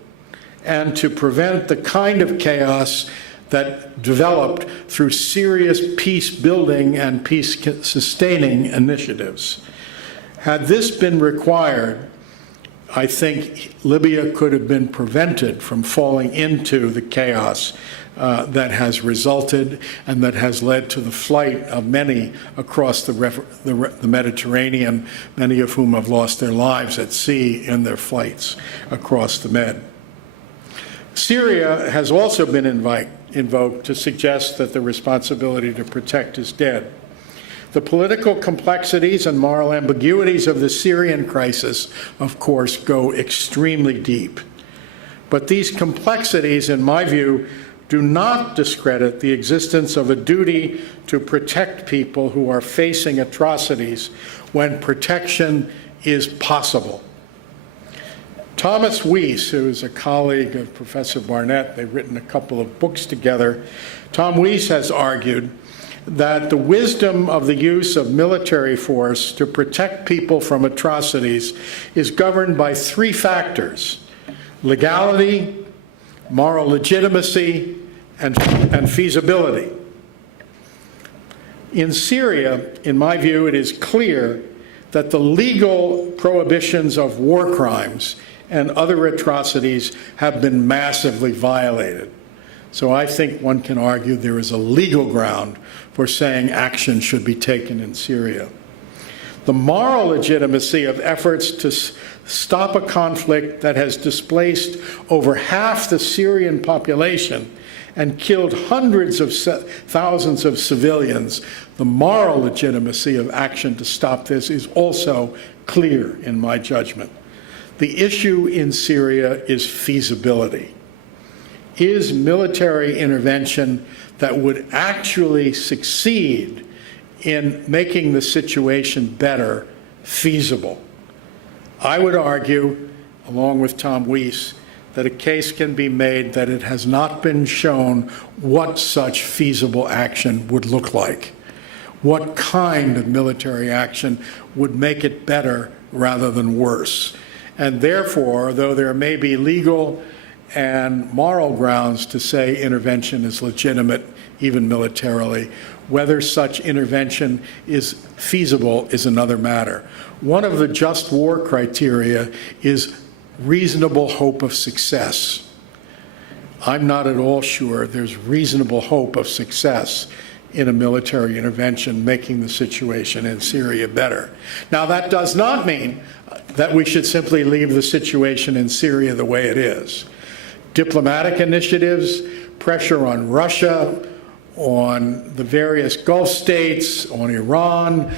and to prevent the kind of chaos that developed through serious peace-building and peace-sustaining initiatives. Had this been required, I think Libya could have been prevented from falling into the chaos that has resulted and that has led to the flight of many across the Mediterranean, many of whom have lost their lives at sea in their flights across the Med. Syria has also been invoked to suggest that the responsibility to protect is dead. The political complexities and moral ambiguities of the Syrian crisis, of course, go extremely deep. But these complexities, in my view, do not discredit the existence of a duty to protect people who are facing atrocities when protection is possible. Thomas Weiss, who is a colleague of Professor Barnett, they've written a couple of books together. Tom Weiss has argued that the wisdom of the use of military force to protect people from atrocities is governed by three factors: legality, moral legitimacy, and feasibility. In Syria, in my view, it is clear that the legal prohibitions of war crimes and other atrocities have been massively violated. So I think one can argue there is a legal ground for saying action should be taken in Syria. The moral legitimacy of efforts to stop a conflict that has displaced over half the Syrian population and killed hundreds of thousands of civilians, the moral legitimacy of action to stop this is also clear in my judgment. The issue in Syria is feasibility. Is military intervention that would actually succeed in making the situation better feasible? I would argue, along with Tom Weiss, that a case can be made that it has not been shown what such feasible action would look like. What kind of military action would make it better rather than worse? And therefore, though there may be legal and moral grounds to say intervention is legitimate, even militarily, whether such intervention is feasible is another matter. One of the just war criteria is reasonable hope of success. I'm not at all sure there's reasonable hope of success in a military intervention making the situation in Syria better. Now, that does not mean that we should simply leave the situation in Syria the way it is. Diplomatic initiatives, pressure on Russia, on the various Gulf states, on Iran,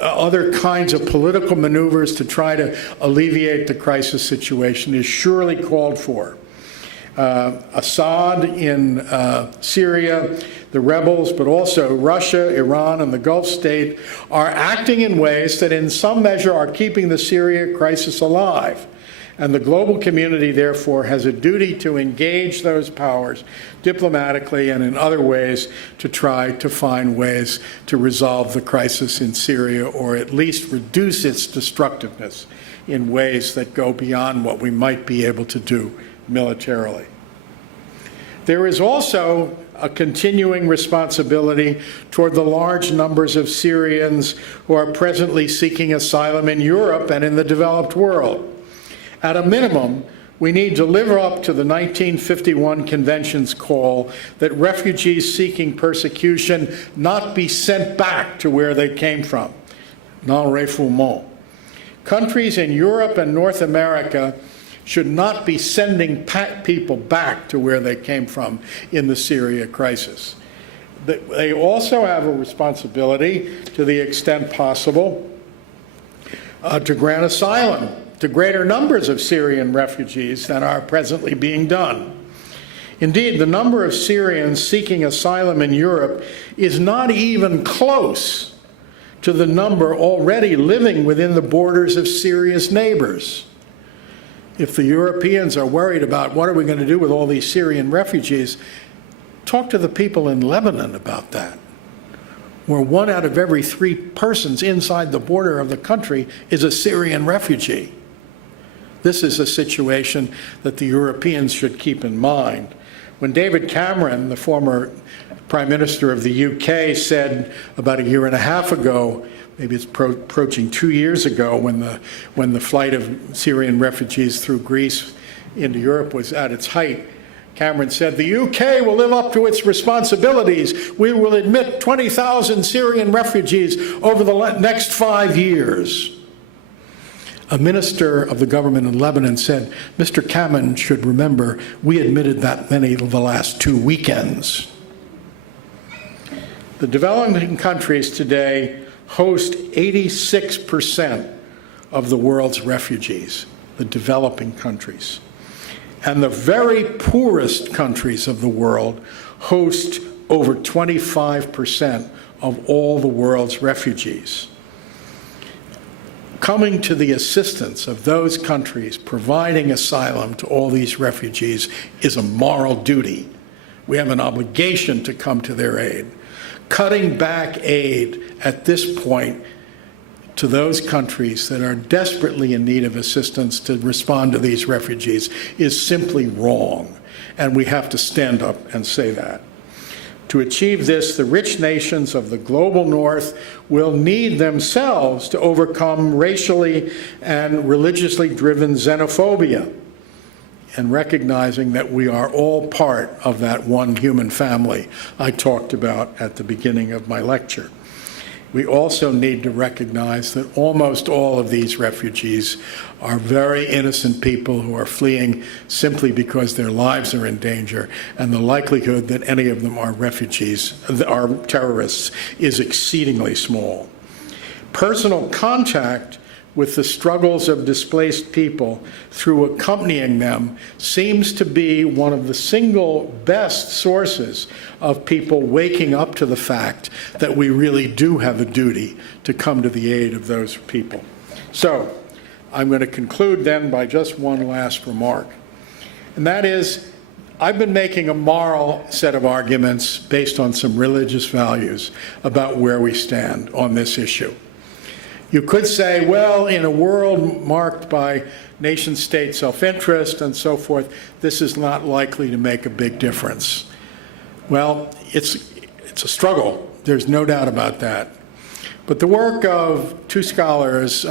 other kinds of political maneuvers to try to alleviate the crisis situation is surely called for. Assad in Syria, the rebels, but also Russia, Iran, and the Gulf state are acting in ways that in some measure are keeping the Syria crisis alive. And the global community, therefore, has a duty to engage those powers diplomatically and in other ways to try to find ways to resolve the crisis in Syria, or at least reduce its destructiveness in ways that go beyond what we might be able to do militarily. There is also a continuing responsibility toward the large numbers of Syrians who are presently seeking asylum in Europe and in the developed world. At a minimum, we need to live up to the 1951 Convention's call that refugees seeking persecution not be sent back to where they came from, non-refoulement. Countries in Europe and North America should not be sending people back to where they came from in the Syria crisis. They also have a responsibility, to the extent possible, to grant asylum to greater numbers of Syrian refugees than are presently being done. Indeed, the number of Syrians seeking asylum in Europe is not even close to the number already living within the borders of Syria's neighbors. If the Europeans are worried about what are we going to do with all these Syrian refugees, talk to the people in Lebanon about that, where 1 out of every 3 persons inside the border of the country is a Syrian refugee. This is a situation that the Europeans should keep in mind. When David Cameron, the former Prime Minister of the UK, said about a year and a half ago, maybe it's approaching 2 years ago, when the flight of Syrian refugees through Greece into Europe was at its height, Cameron said, "The UK will live up to its responsibilities. We will admit 20,000 Syrian refugees over the next 5 years." A minister of the government in Lebanon said, "Mr. Cameron should remember we admitted that many the last 2 weekends." The developing countries today host 86% of the world's refugees, the developing countries. And the very poorest countries of the world host over 25% of all the world's refugees. Coming to the assistance of those countries, providing asylum to all these refugees, is a moral duty. We have an obligation to come to their aid. Cutting back aid at this point to those countries that are desperately in need of assistance to respond to these refugees is simply wrong, and we have to stand up and say that. To achieve this, the rich nations of the global north will need themselves to overcome racially and religiously driven xenophobia, and recognizing that we are all part of that one human family I talked about at the beginning of my lecture. We also need to recognize that almost all of these refugees are very innocent people who are fleeing simply because their lives are in danger, and the likelihood that any of them are refugees, are terrorists, is exceedingly small. Personal contact with the struggles of displaced people through accompanying them seems to be one of the single best sources of people waking up to the fact that we really do have a duty to come to the aid of those people. So I'm going to conclude then by just one last remark, and that is, I've been making a moral set of arguments based on some religious values about where we stand on this issue. You could say, well, in a world marked by nation-state self-interest and so forth, this is not likely to make a big difference. Well, it's a struggle. There's no doubt about that. But the work of two scholars,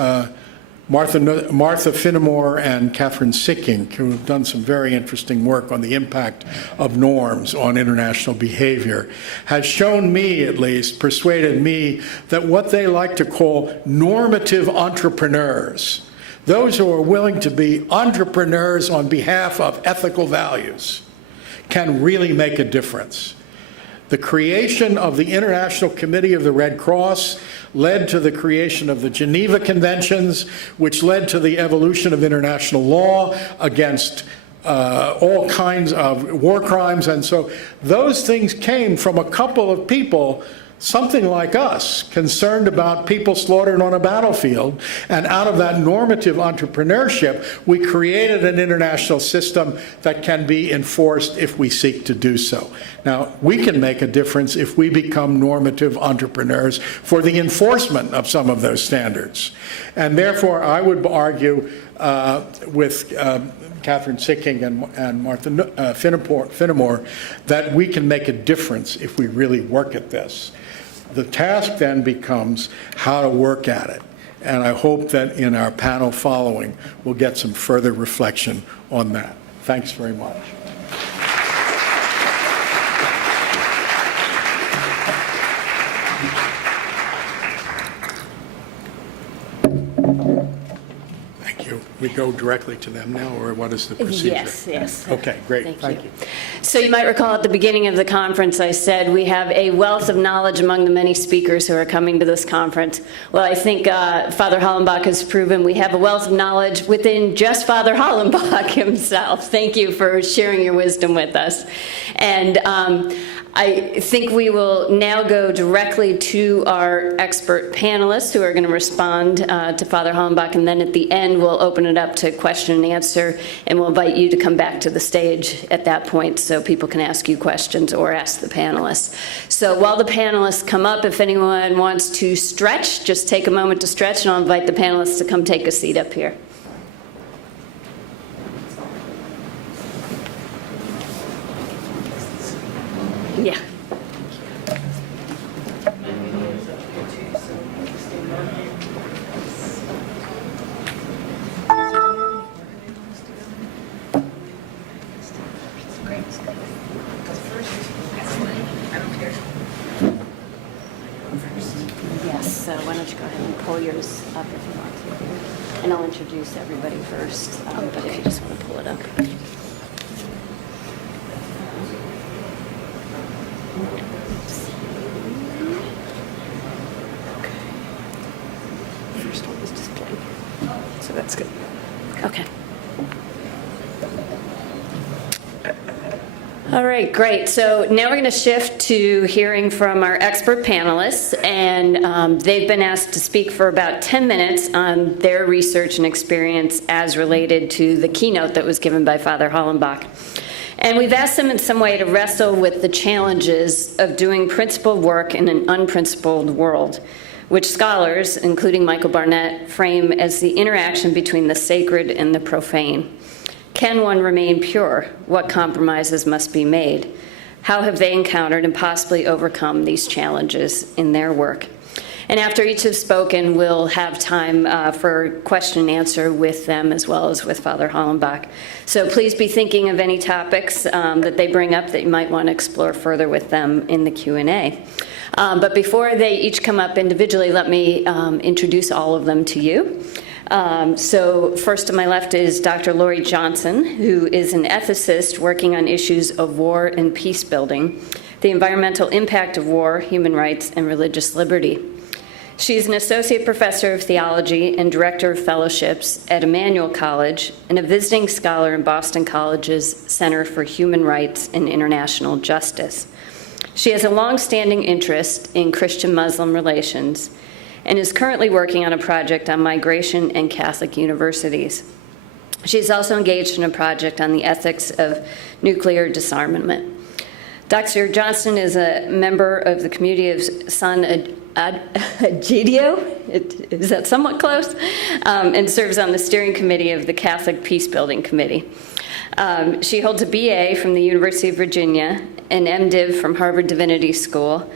Martha Finnemore and Catherine Sickink, who have done some very interesting work on the impact of norms on international behavior, has shown me, at least, persuaded me, that what they like to call normative entrepreneurs, those who are willing to be entrepreneurs on behalf of ethical values, can really make a difference. The creation of the International Committee of the Red Cross led to the creation of the Geneva Conventions, which led to the evolution of international law against all kinds of war crimes. And so those things came from a couple of people, something like us, concerned about people slaughtered on a battlefield. And out of that normative entrepreneurship, we created an international system that can be enforced if we seek to do so. Now, we can make a difference if we become normative entrepreneurs for the enforcement of some of those standards. And therefore, I would argue with Catherine Sickink and Martha Finnemore that we can make a difference if we really work at this. The task then becomes how to work at it. And I hope that in our panel following, we'll get some further reflection on that. Thanks very much. Thank you. We go directly to them now, or what is the procedure? Yes. Okay, great. Thank you. So you might recall at the beginning of the conference, I said we have a wealth of knowledge among the many speakers who are coming to this conference. Well, I think Father Hollenbach has proven we have a wealth of knowledge within just Father Hollenbach himself. Thank you for sharing your wisdom with us. And I think we will now go directly to our expert panelists who are going to respond to Father Hollenbach, and then at the end we'll open it up to question and answer, and we'll invite you to come back to the stage at that point so people can ask you questions or ask the panelists. So while the panelists come up, if anyone wants to stretch, just take a moment to stretch, and I'll invite the panelists to come take a seat up here. Yeah. Yes, so why don't you go ahead and pull yours up if you want to. And I'll introduce everybody first, but if you just want to pull it up. First one is displayed. So that's good. Okay. All right, great. So now we're going to shift to hearing from our expert panelists, and they've been asked to speak for about 10 minutes on their research and experience as related to the keynote that was given by Father Hollenbach. And we've asked them in some way to wrestle with the challenges of doing principled work in an unprincipled world, which scholars, including Michael Barnett, frame as the interaction between the sacred and the profane. Can one remain pure? What compromises must be made? How have they encountered and possibly overcome these challenges in their work? And after each has spoken, we'll have time for question and answer with them as well as with Father Hollenbach. So please be thinking of any topics that they bring up that you might want to explore further with them in the Q&A. But before they each come up individually, let me introduce all of them to you. So first to my left is Dr. Laurie Johnson, who is an ethicist working on issues of war and peace building, the environmental impact of war, human rights, and religious liberty. She's an associate professor of theology and director of fellowships at Emmanuel College and a visiting scholar in Boston College's Center for Human Rights and International Justice. She has a long-standing interest in Christian-Muslim relations and is currently working on a project on migration and Catholic universities. She's also engaged in a project on the ethics of nuclear disarmament. Dr. Johnston is a member of the community of San Egidio, is that somewhat close, and serves on the steering committee of the Catholic Peacebuilding Committee. She holds a BA from the University of Virginia, an MDiv from Harvard Divinity School,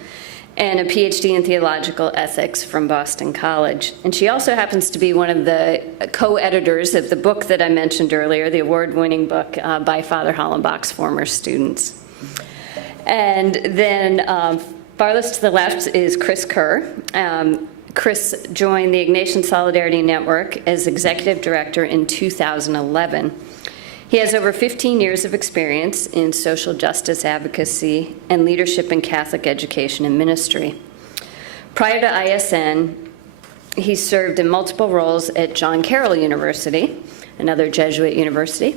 and a PhD in theological ethics from Boston College. And she also happens to be one of the co-editors of the book that I mentioned earlier, the award-winning book by Father Hollenbach's former students. And then farthest to the left is Chris Kerr. Chris joined the Ignatian Solidarity Network as executive director in 2011. He has over 15 years of experience in social justice advocacy and leadership in Catholic education and ministry. Prior to ISN, he served in multiple roles at John Carroll University, another Jesuit university,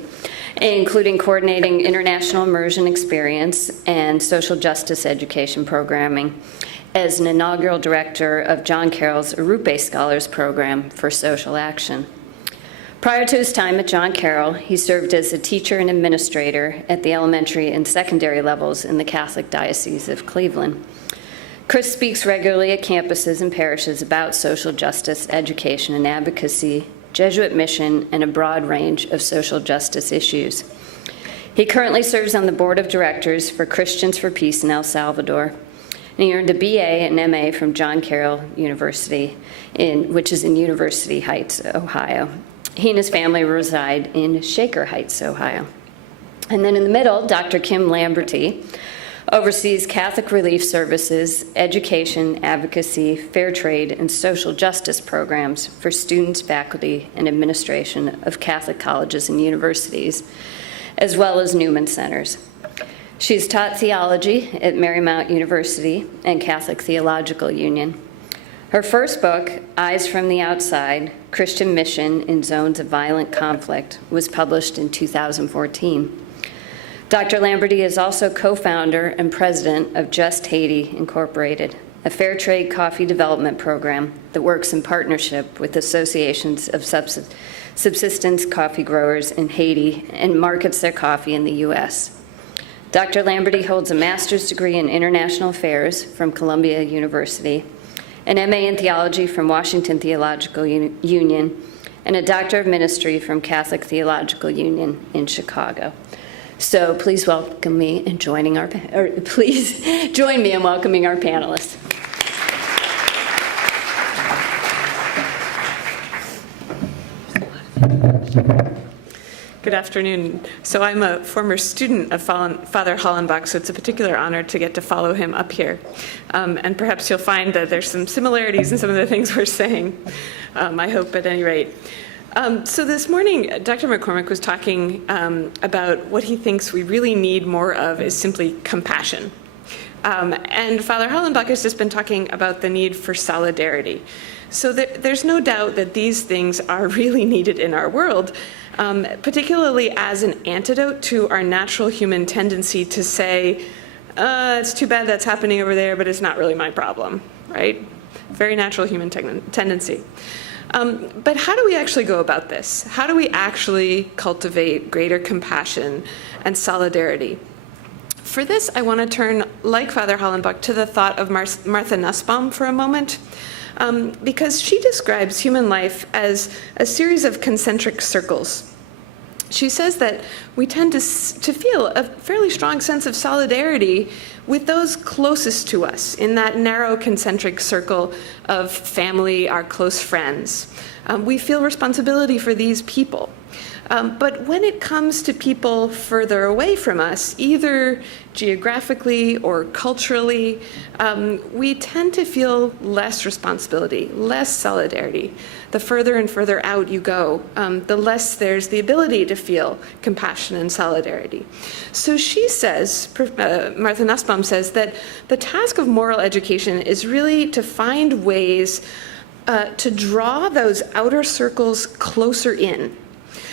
including coordinating international immersion experience and social justice education programming as an inaugural director of John Carroll's Arupe Scholars Program for Social Action. Prior to his time at John Carroll, he served as a teacher and administrator at the elementary and secondary levels in the Catholic Diocese of Cleveland. Chris speaks regularly at campuses and parishes about social justice, education, and advocacy, Jesuit mission, and a broad range of social justice issues. He currently serves on the board of directors for Christians for Peace in El Salvador, and he earned a BA and MA from John Carroll University, which is in University Heights, Ohio. He and his family reside in Shaker Heights, Ohio. And then in the middle, Dr. Kim Lamberty oversees Catholic Relief Services, education, advocacy, fair trade, and social justice programs for students, faculty, and administration of Catholic colleges and universities, as well as Newman Centers. She's taught theology at Marymount University and Catholic Theological Union. Her first book, Eyes from the Outside, Christian Mission in Zones of Violent Conflict, was published in 2014. Dr. Lamberty is also co-founder and president of Just Haiti Incorporated, a fair trade coffee development program that works in partnership with associations of subsistence coffee growers in Haiti and markets their coffee in the U.S. Dr. Lamberty holds a master's degree in international affairs from Columbia University, an MA in theology from Washington Theological Union, and a Doctor of Ministry from Catholic Theological Union in Chicago. So please welcome me in joining our, please join me in welcoming our panelists. Good afternoon. So I'm a former student of Father Hollenbach, so it's a particular honor to get to follow him up here. And perhaps you'll find that there's some similarities in some of the things we're saying, I hope at any rate. So this morning, Dr. McCormick was talking about what he thinks we really need more of is simply compassion. And Father Hollenbach has just been talking about the need for solidarity. So there's no doubt that these things are really needed in our world, particularly as an antidote to our natural human tendency to say, it's too bad that's happening over there, but it's not really my problem, right? Very natural human tendency. But how do we actually go about this? How do we actually cultivate greater compassion and solidarity? For this, I want to turn, like Father Hollenbach, to the thought of Martha Nussbaum for a moment, because she describes human life as a series of concentric circles. She says that we tend to feel a fairly strong sense of solidarity with those closest to us in that narrow concentric circle of family, our close friends. We feel responsibility for these people. But when it comes to people further away from us, either geographically or culturally, we tend to feel less responsibility, less solidarity. The further and further out you go, the less there's the ability to feel compassion and solidarity. So she says, Martha Nussbaum says, that the task of moral education is really to find ways to draw those outer circles closer in,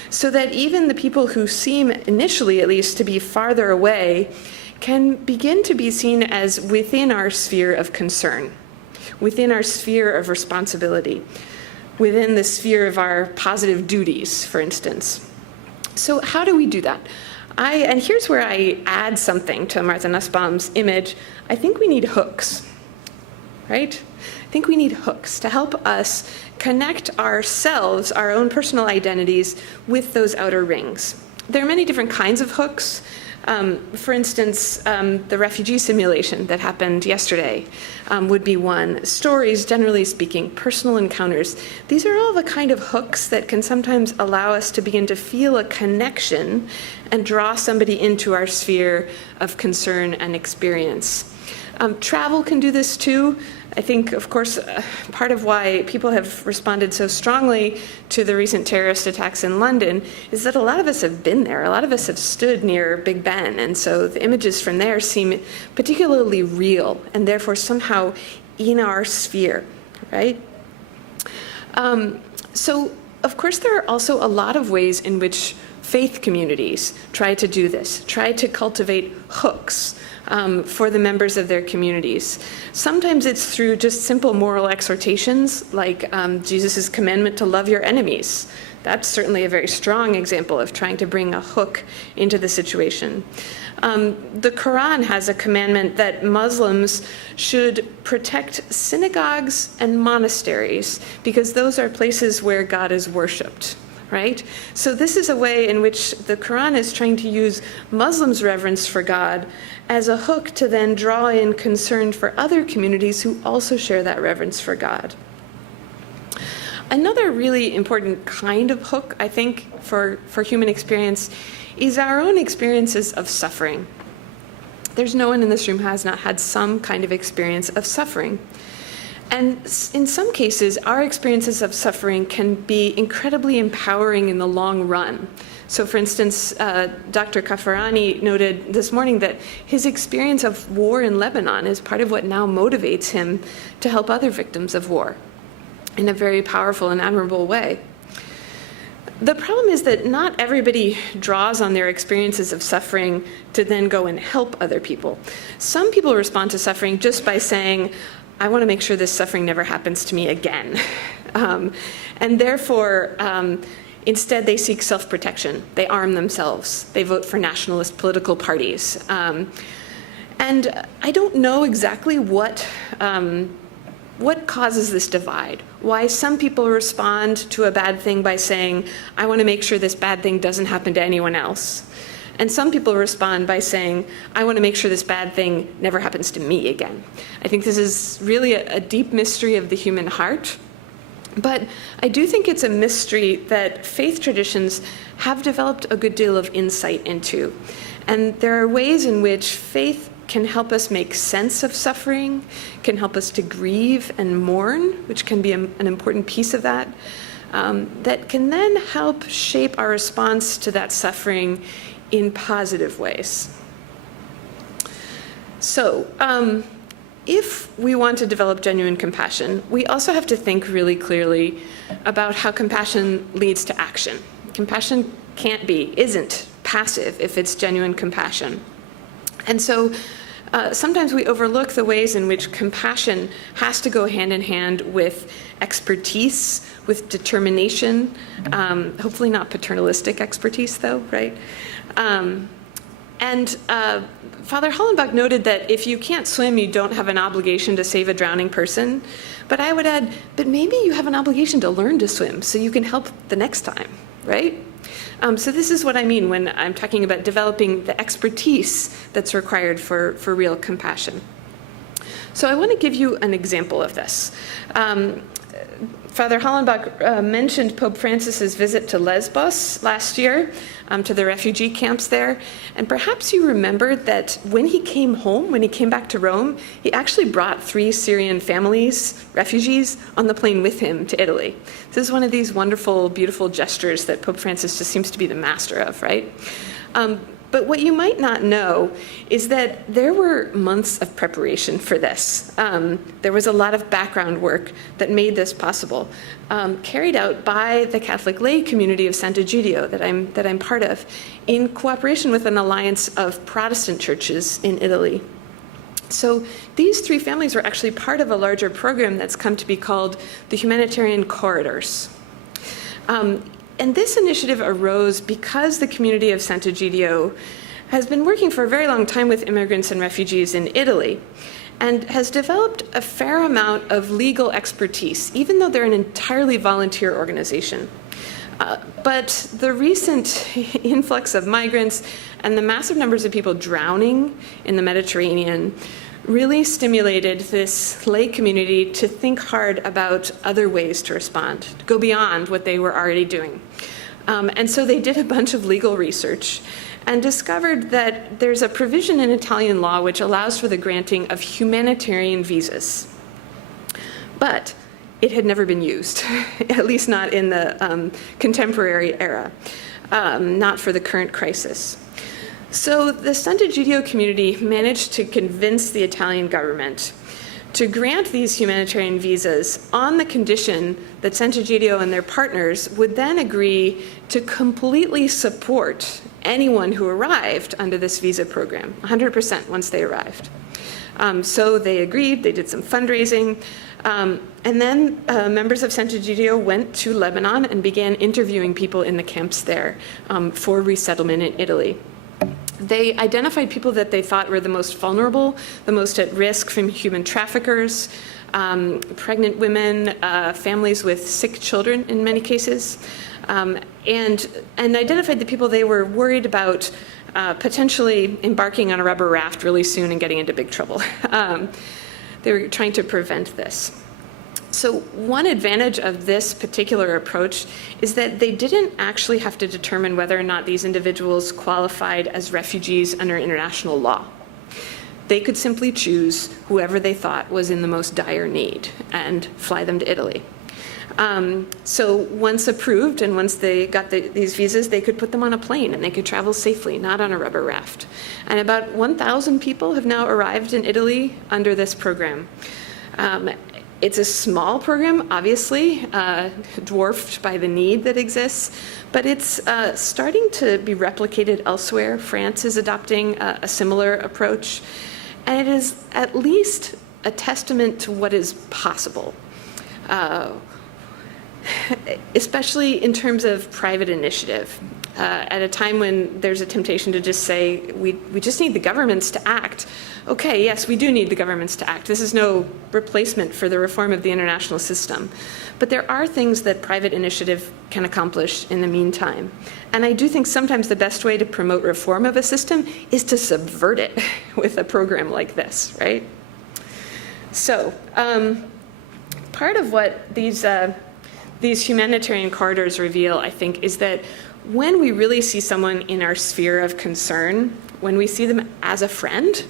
so that even the people who seem initially, at least, to be farther away can begin to be seen as within our sphere of concern, within our sphere of responsibility, within the sphere of our positive duties, for instance. So how do we do that? And here's where I add something to Martha Nussbaum's image. I think we need hooks, right? I think we need hooks to help us connect ourselves, our own personal identities, with those outer rings. There are many different kinds of hooks. For instance, the refugee simulation that happened yesterday would be one. Stories, generally speaking, personal encounters. These are all the kind of hooks that can sometimes allow us to begin to feel a connection and draw somebody into our sphere of concern and experience. Travel can do this too. I think, of course, part of why people have responded so strongly to the recent terrorist attacks in London is that a lot of us have been there. A lot of us have stood near Big Ben, and so the images from there seem particularly real and therefore somehow in our sphere, right? So, of course, there are also a lot of ways in which faith communities try to do this, try to cultivate hooks for the members of their communities. Sometimes it's through just simple moral exhortations, like Jesus' commandment to love your enemies. That's certainly a very strong example of trying to bring a hook into the situation. The Quran has a commandment that Muslims should protect synagogues and monasteries because those are places where God is worshipped. Right? So this is a way in which the Quran is trying to use Muslims' reverence for God as a hook to then draw in concern for other communities who also share that reverence for God. Another really important kind of hook, I think, for human experience is our own experiences of suffering. There's no one in this room who has not had some kind of experience of suffering. And in some cases, our experiences of suffering can be incredibly empowering in the long run. So for instance, Dr. Kafarani noted this morning that his experience of war in Lebanon is part of what now motivates him to help other victims of war in a very powerful and admirable way. The problem is that not everybody draws on their experiences of suffering to then go and help other people. Some people respond to suffering just by saying, I want to make sure this suffering never happens to me again. And therefore, instead they seek self-protection. They arm themselves. They vote for nationalist political parties. And I don't know exactly what causes this divide, why some people respond to a bad thing by saying, I want to make sure this bad thing doesn't happen to anyone else. And some people respond by saying, I want to make sure this bad thing never happens to me again. I think this is really a deep mystery of the human heart. But I do think it's a mystery that faith traditions have developed a good deal of insight into. And there are ways in which faith can help us make sense of suffering, can help us to grieve and mourn, which can be an important piece of that, that can then help shape our response to that suffering in positive ways. So, if we want to develop genuine compassion, we also have to think really clearly about how compassion leads to action. Compassion isn't passive if it's genuine compassion. And so sometimes we overlook the ways in which compassion has to go hand in hand with expertise, with determination, hopefully not paternalistic expertise though, right? Father Hollenbach noted that if you can't swim, you don't have an obligation to save a drowning person. But I would add, but maybe you have an obligation to learn to swim so you can help the next time, right? So this is what I mean when I'm talking about developing the expertise that's required for real compassion. So I want to give you an example of this. Father Hollenbach mentioned Pope Francis's visit to Lesbos last year, to the refugee camps there. And perhaps you remember that when he came home, when he came back to Rome, he actually brought 3 Syrian families, refugees, on the plane with him to Italy. This is one of these wonderful, beautiful gestures that Pope Francis just seems to be the master of, right? But what you might not know is that there were months of preparation for this. There was a lot of background work that made this possible, carried out by the Catholic lay community of Sant'Egidio that I'm part of, in cooperation with an alliance of Protestant churches in Italy. So these 3 families were actually part of a larger program that's come to be called the Humanitarian Corridors. And this initiative arose because the community of Sant'Egidio has been working for a very long time with immigrants and refugees in Italy, and has developed a fair amount of legal expertise, even though they're an entirely volunteer organization. But the recent influx of migrants and the massive numbers of people drowning in the Mediterranean really stimulated this lay community to think hard about other ways to respond, to go beyond what they were already doing. And so they did a bunch of legal research and discovered that there's a provision in Italian law which allows for the granting of humanitarian visas. But it had never been used, at least not in the contemporary era, not for the current crisis. So the Sant'Egidio community managed to convince the Italian government to grant these humanitarian visas on the condition that Sant'Egidio and their partners would then agree to completely support anyone who arrived under this visa program, 100% once they arrived. So they agreed, they did some fundraising, and then members of Sant'Egidio went to Lebanon and began interviewing people in the camps there for resettlement in Italy. They identified people that they thought were the most vulnerable, the most at risk from human traffickers, pregnant women, families with sick children in many cases, and identified the people they were worried about potentially embarking on a rubber raft really soon and getting into big trouble. They were trying to prevent this. So one advantage of this particular approach is that they didn't actually have to determine whether or not these individuals qualified as refugees under international law. They could simply choose whoever they thought was in the most dire need and fly them to Italy. So once approved and once they got these visas, they could put them on a plane and they could travel safely, not on a rubber raft. And about 1,000 people have now arrived in Italy under this program. It's a small program, obviously, dwarfed by the need that exists, but it's starting to be replicated elsewhere. France is adopting a similar approach, and it is at least a testament to what is possible, especially in terms of private initiative. At a time when there's a temptation to just say, we just need the governments to act. Okay, yes, we do need the governments to act. This is no replacement for the reform of the international system. But there are things that private initiative can accomplish in the meantime. And I do think sometimes the best way to promote reform of a system is to subvert it with a program like this, right? So part of what these humanitarian corridors reveal, I think, is that when we really see someone in our sphere of concern, when we see them as a friend,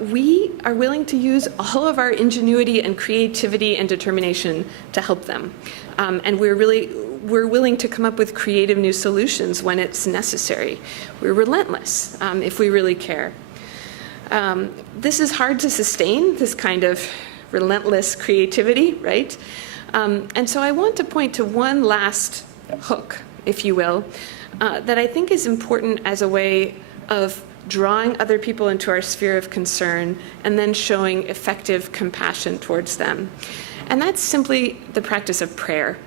we are willing to use all of our ingenuity and creativity and determination to help them. And we're willing to come up with creative new solutions when it's necessary. We're relentless if we really care. This is hard to sustain, this kind of relentless creativity, right? And so I want to point to one last hook, if you will, that I think is important as a way of drawing other people into our sphere of concern and then showing effective compassion towards them. And that's simply the practice of prayer.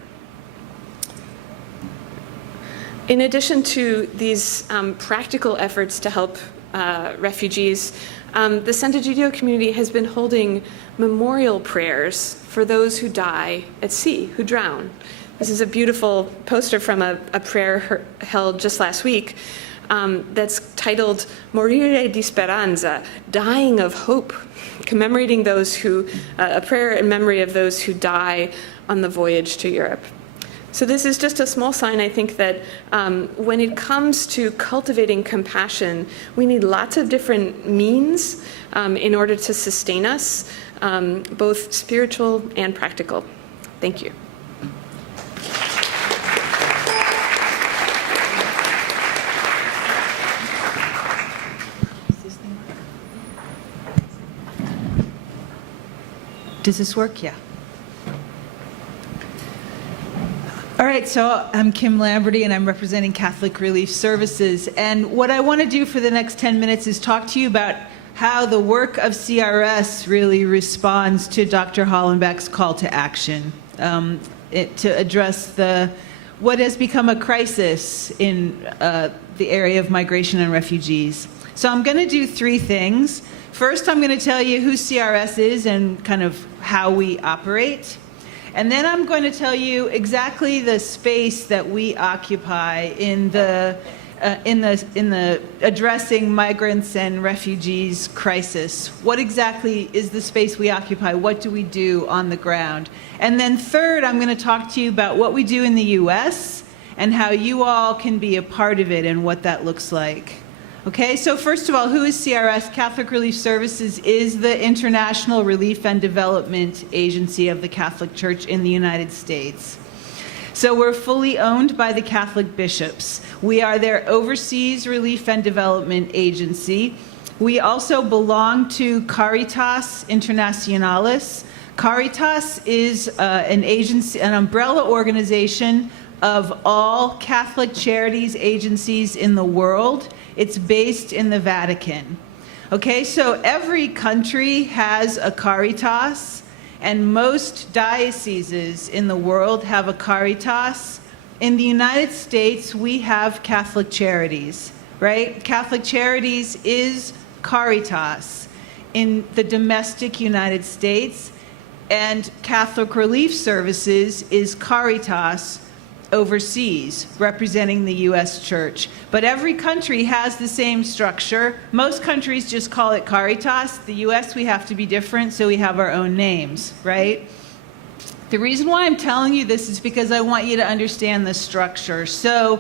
In addition to these practical efforts to help refugees, the Sant'Egidio community has been holding memorial prayers for those who die at sea, who drown. This is a beautiful poster from a prayer held just last week that's titled Morire di Speranza, Dying of Hope, commemorating those who, a prayer in memory of those who die on the voyage to Europe. So this is just a small sign, I think, that when it comes to cultivating compassion, we need lots of different means in order to sustain us, both spiritual and practical. Thank you. Does this work? Yeah. All right, so I'm Kim Lamberty, and I'm representing Catholic Relief Services. And what I want to do for the next 10 minutes is talk to you about how the work of CRS really responds to Dr. Hollenbach's call to action to address what has become a crisis in the area of migration and refugees. So I'm going to do three things. First, I'm going to tell you who CRS is and kind of how we operate. And then I'm going to tell you exactly the space that we occupy in the addressing migrants and refugees crisis. What exactly is the space we occupy? What do we do on the ground? And then third, I'm going to talk to you about what we do in the U.S. and how you all can be a part of it and what that looks like. Okay, so first of all, who is CRS? Catholic Relief Services is the international relief and development agency of the Catholic Church in the United States. So we're fully owned by the Catholic bishops. We are their overseas relief and development agency. We also belong to Caritas Internationalis. Caritas is an agency, an umbrella organization of all Catholic charities agencies in the world. It's based in the Vatican. Okay, so every country has a Caritas, and most dioceses in the world have a Caritas. In the United States, we have Catholic Charities, right? Catholic Charities is Caritas in the domestic United States, and Catholic Relief Services is Caritas overseas, representing the U.S. Church. But every country has the same structure. Most countries just call it Caritas. The U.S., we have to be different, so we have our own names, right? The reason why I'm telling you this is because I want you to understand the structure. So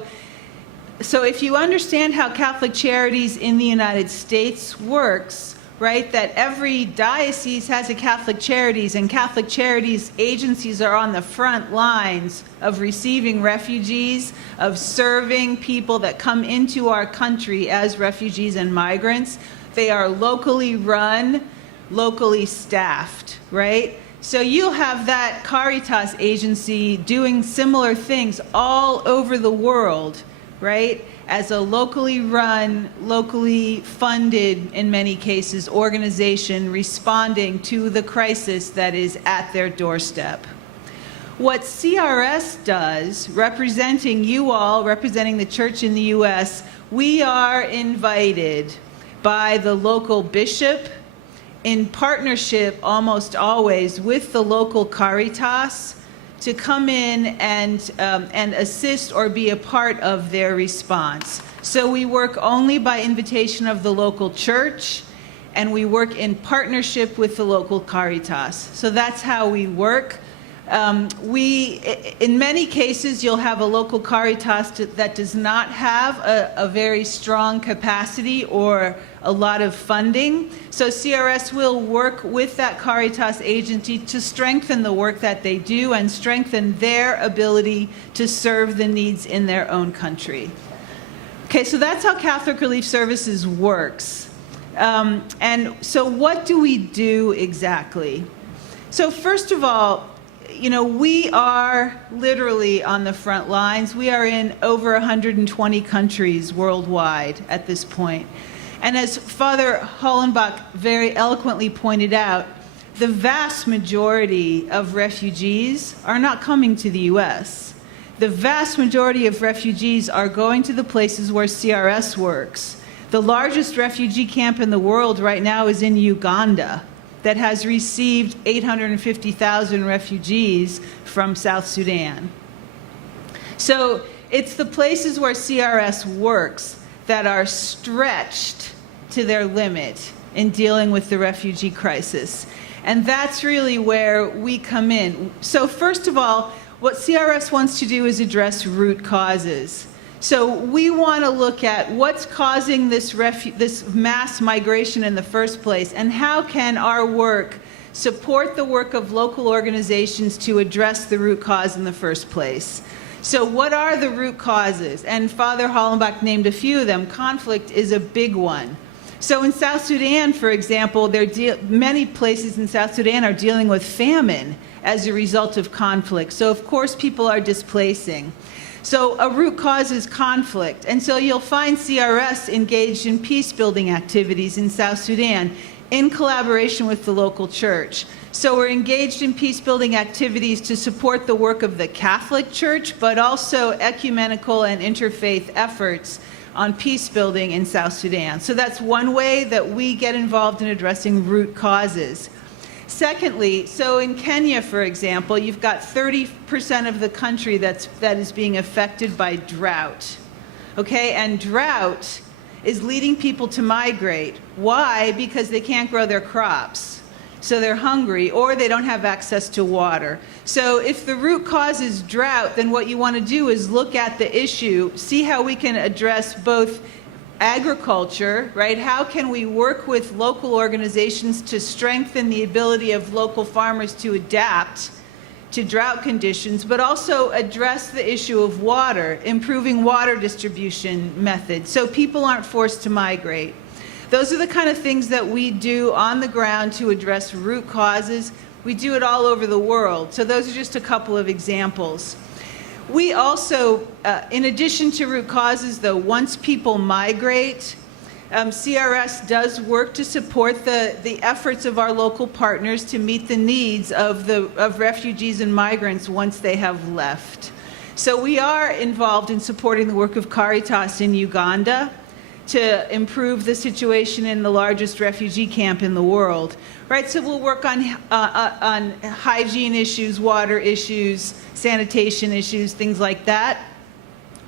if you understand how Catholic Charities in the United States works, right, that every diocese has a Catholic Charities, and Catholic Charities agencies are on the front lines of receiving refugees, of serving people that come into our country as refugees and migrants. They are locally run, locally staffed, right? So you'll have that Caritas agency doing similar things all over the world, right? As a locally run, locally funded, in many cases, organization responding to the crisis that is at their doorstep. What CRS does, representing you all, representing the church in the U.S., we are invited by the local bishop in partnership almost always with the local Caritas to come in and assist or be a part of their response. So we work only by invitation of the local church, and we work in partnership with the local Caritas. So that's how we work. In many cases, you'll have a local Caritas that does not have a very strong capacity or a lot of funding. So CRS will work with that Caritas agency to strengthen the work that they do and strengthen their ability to serve the needs in their own country. Okay, so that's how Catholic Relief Services works. And so what do we do exactly? So first of all, you know, we are literally on the front lines. We are in over 120 countries worldwide at this point. And as Father Hollenbach very eloquently pointed out, the vast majority of refugees are not coming to the U.S. The vast majority of refugees are going to the places where CRS works. The largest refugee camp in the world right now is in Uganda, that has received 850,000 refugees from South Sudan. So it's the places where CRS works that are stretched to their limit in dealing with the refugee crisis. And that's really where we come in. So first of all, what CRS wants to do is address root causes. So we want to look at what's causing this mass migration in the first place, and how can our work support the work of local organizations to address the root cause in the first place. So what are the root causes? And Father Hollenbach named a few of them. Conflict is a big one. So in South Sudan, for example, many places in South Sudan are dealing with famine as a result of conflict. So of course people are displacing. So a root cause is conflict. And so you'll find CRS engaged in peace-building activities in South Sudan, in collaboration with the local church. So we're engaged in peace-building activities to support the work of the Catholic Church, but also ecumenical and interfaith efforts on peace building in South Sudan. So that's one way that we get involved in addressing root causes. Secondly, so in Kenya, for example, you've got 30% of the country that is being affected by drought. Okay, and drought is leading people to migrate. Why? Because they can't grow their crops. So they're hungry, or they don't have access to water. So if the root cause is drought, then what you want to do is look at the issue, see how we can address both agriculture, right? How can we work with local organizations to strengthen the ability of local farmers to adapt to drought conditions, but also address the issue of water, improving water distribution methods so people aren't forced to migrate. Those are the kind of things that we do on the ground to address root causes. We do it all over the world. So those are just a couple of examples. We also, in addition to root causes, though, once people migrate, CRS does work to support the efforts of our local partners to meet the needs of refugees and migrants once they have left. So we are involved in supporting the work of Caritas in Uganda to improve the situation in the largest refugee camp in the world. Right, so we'll work on hygiene issues, water issues, sanitation issues, things like that.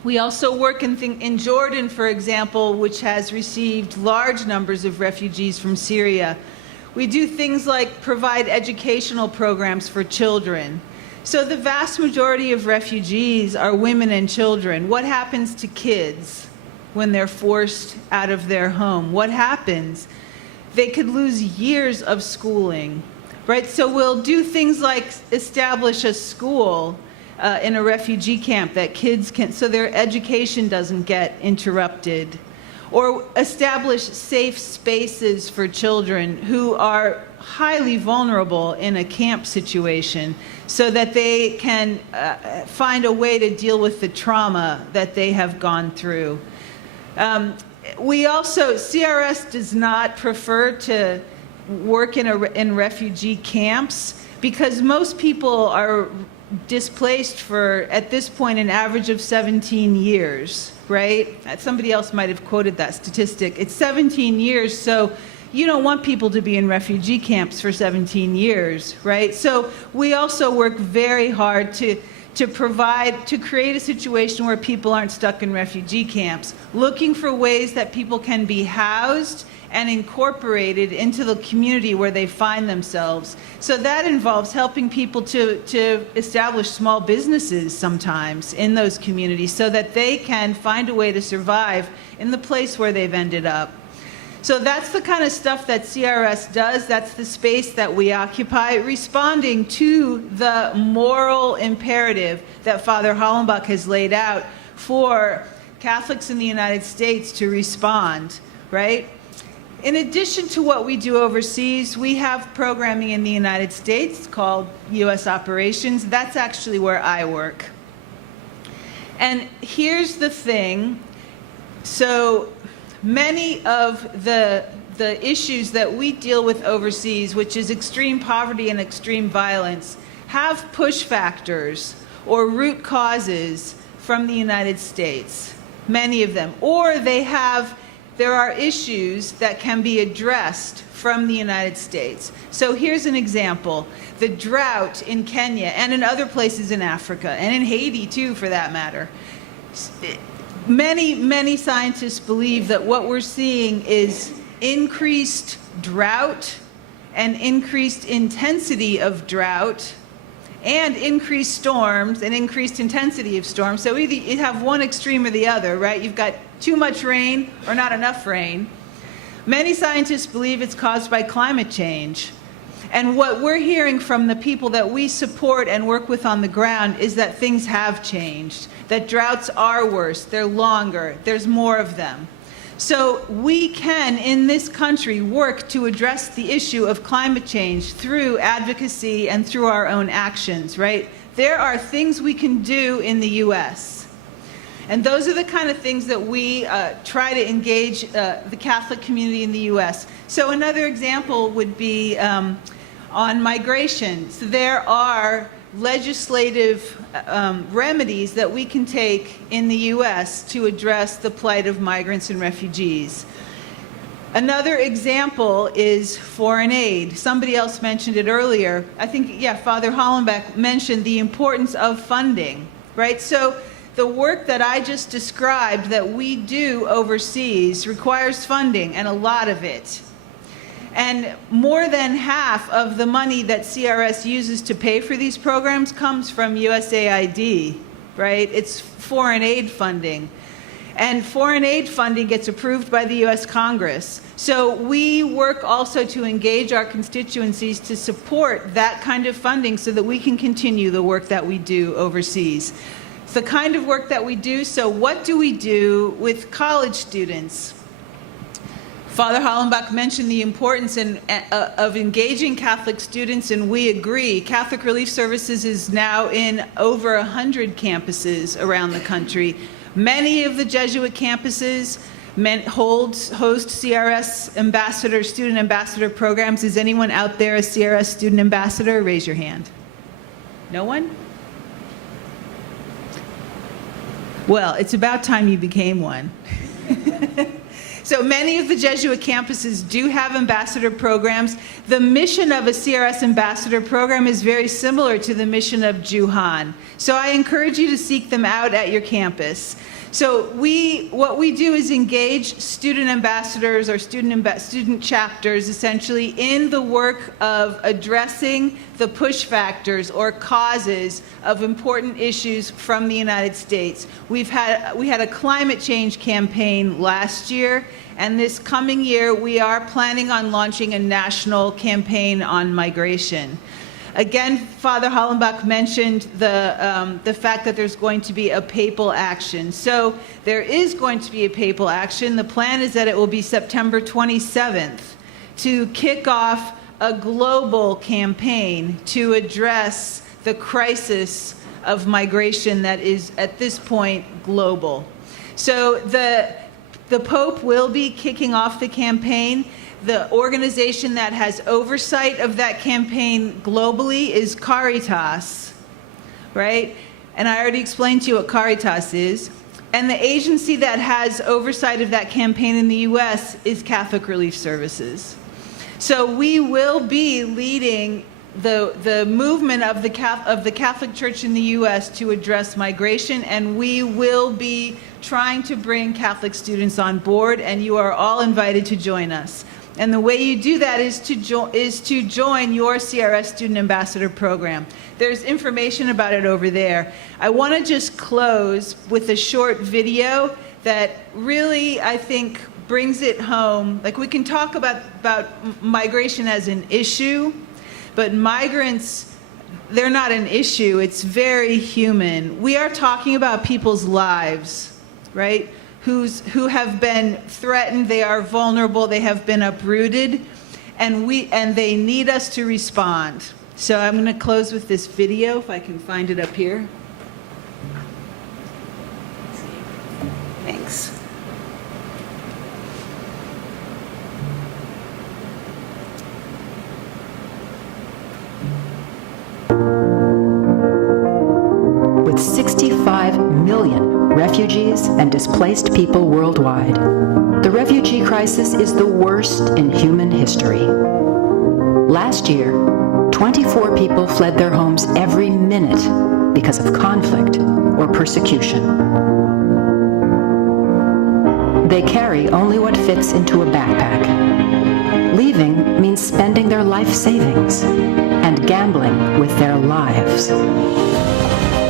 We also work in Jordan, for example, which has received large numbers of refugees from Syria. We do things like provide educational programs for children. So the vast majority of refugees are women and children. What happens to kids when they're forced out of their home? What happens? They could lose years of schooling, right? So we'll do things like establish a school in a refugee camp that kids can, so their education doesn't get interrupted. Or establish safe spaces for children who are highly vulnerable in a camp situation so that they can find a way to deal with the trauma that they have gone through. We also, CRS does not prefer to work in refugee camps because most people are displaced for, at this point, an average of 17 years, right? Somebody else might have quoted that statistic. It's 17 years, so you don't want people to be in refugee camps for 17 years, right? So we also work very hard to create a situation where people aren't stuck in refugee camps, looking for ways that people can be housed and incorporated into the community where they find themselves. So that involves helping people to establish small businesses sometimes in those communities so that they can find a way to survive in the place where they've ended up. So that's the kind of stuff that CRS does. That's the space that we occupy, responding to the moral imperative that Father Hollenbach has laid out for Catholics in the United States to respond, right? In addition to what we do overseas, we have programming in the United States called U.S. Operations. That's actually where I work. And here's the thing. So many of the issues that we deal with overseas, which is extreme poverty and extreme violence, have push factors or root causes from the United States, many of them. Or there are issues that can be addressed from the United States. So here's an example. The drought in Kenya and in other places in Africa, and in Haiti too, for that matter. Many scientists believe that what we're seeing is increased drought and increased intensity of drought and increased storms and increased intensity of storms. So either you have one extreme or the other, right? You've got too much rain or not enough rain. Many scientists believe it's caused by climate change. And what we're hearing from the people that we support and work with on the ground is that things have changed, that droughts are worse, they're longer, there's more of them. So we can, in this country, work to address the issue of climate change through advocacy and through our own actions, right? There are things we can do in the U.S. And those are the kind of things that we try to engage the Catholic community in the U.S. So another example would be on migration. So there are legislative remedies that we can take in the U.S. to address the plight of migrants and refugees. Another example is foreign aid. Somebody else mentioned it earlier. I think, yeah, Father Hollenbach mentioned the importance of funding, right? So the work that I just described that we do overseas requires funding, and a lot of it. And more than half of the money that CRS uses to pay for these programs comes from USAID, right? It's foreign aid funding. And foreign aid funding gets approved by the U.S. Congress. So we work also to engage our constituencies to support that kind of funding so that we can continue the work that we do overseas. It's the kind of work that we do. So what do we do with college students? Father Hollenbach mentioned the importance of engaging Catholic students, and we agree. Catholic Relief Services is now in over 100 campuses around the country. Many of the Jesuit campuses host CRS ambassador, student ambassador programs. Is anyone out there a CRS student ambassador? Raise your hand. No one? Well, it's about time you became one. So many of the Jesuit campuses do have ambassador programs. The mission of a CRS ambassador program is very similar to the mission of JUHAN. So I encourage you to seek them out at your campus. So what we do is engage student ambassadors or student chapters essentially in the work of addressing the push factors or causes of important issues from the United States. We had a climate change campaign last year, and this coming year we are planning on launching a national campaign on migration. Again, Father Hollenbach mentioned the fact that there's going to be a papal action. So there is going to be a papal action. The plan is that it will be September 27th to kick off a global campaign to address the crisis of migration that is at this point global. So the Pope will be kicking off the campaign. The organization that has oversight of that campaign globally is Caritas, right? And I already explained to you what Caritas is. And the agency that has oversight of that campaign in the U.S. is Catholic Relief Services. So we will be leading the movement of the Catholic Church in the U.S. to address migration, and we will be trying to bring Catholic students on board, and you are all invited to join us. And the way you do that is to join your CRS Student Ambassador Program. There's information about it over there. I want to just close with a short video that really, I think, brings it home. Like, we can talk about migration as an issue, but migrants, they're not an issue. It's very human. We are talking about people's lives, right? Who have been threatened, they are vulnerable, they have been uprooted, and they need us to respond. So I'm going to close with this video, if I can find it up here. Thanks. With 65 million refugees and displaced people worldwide, the refugee crisis is the worst in human history. Last year, 24 people fled their homes every minute because of conflict or persecution. They carry only what fits into a backpack. Leaving means spending their life savings and gambling with their lives.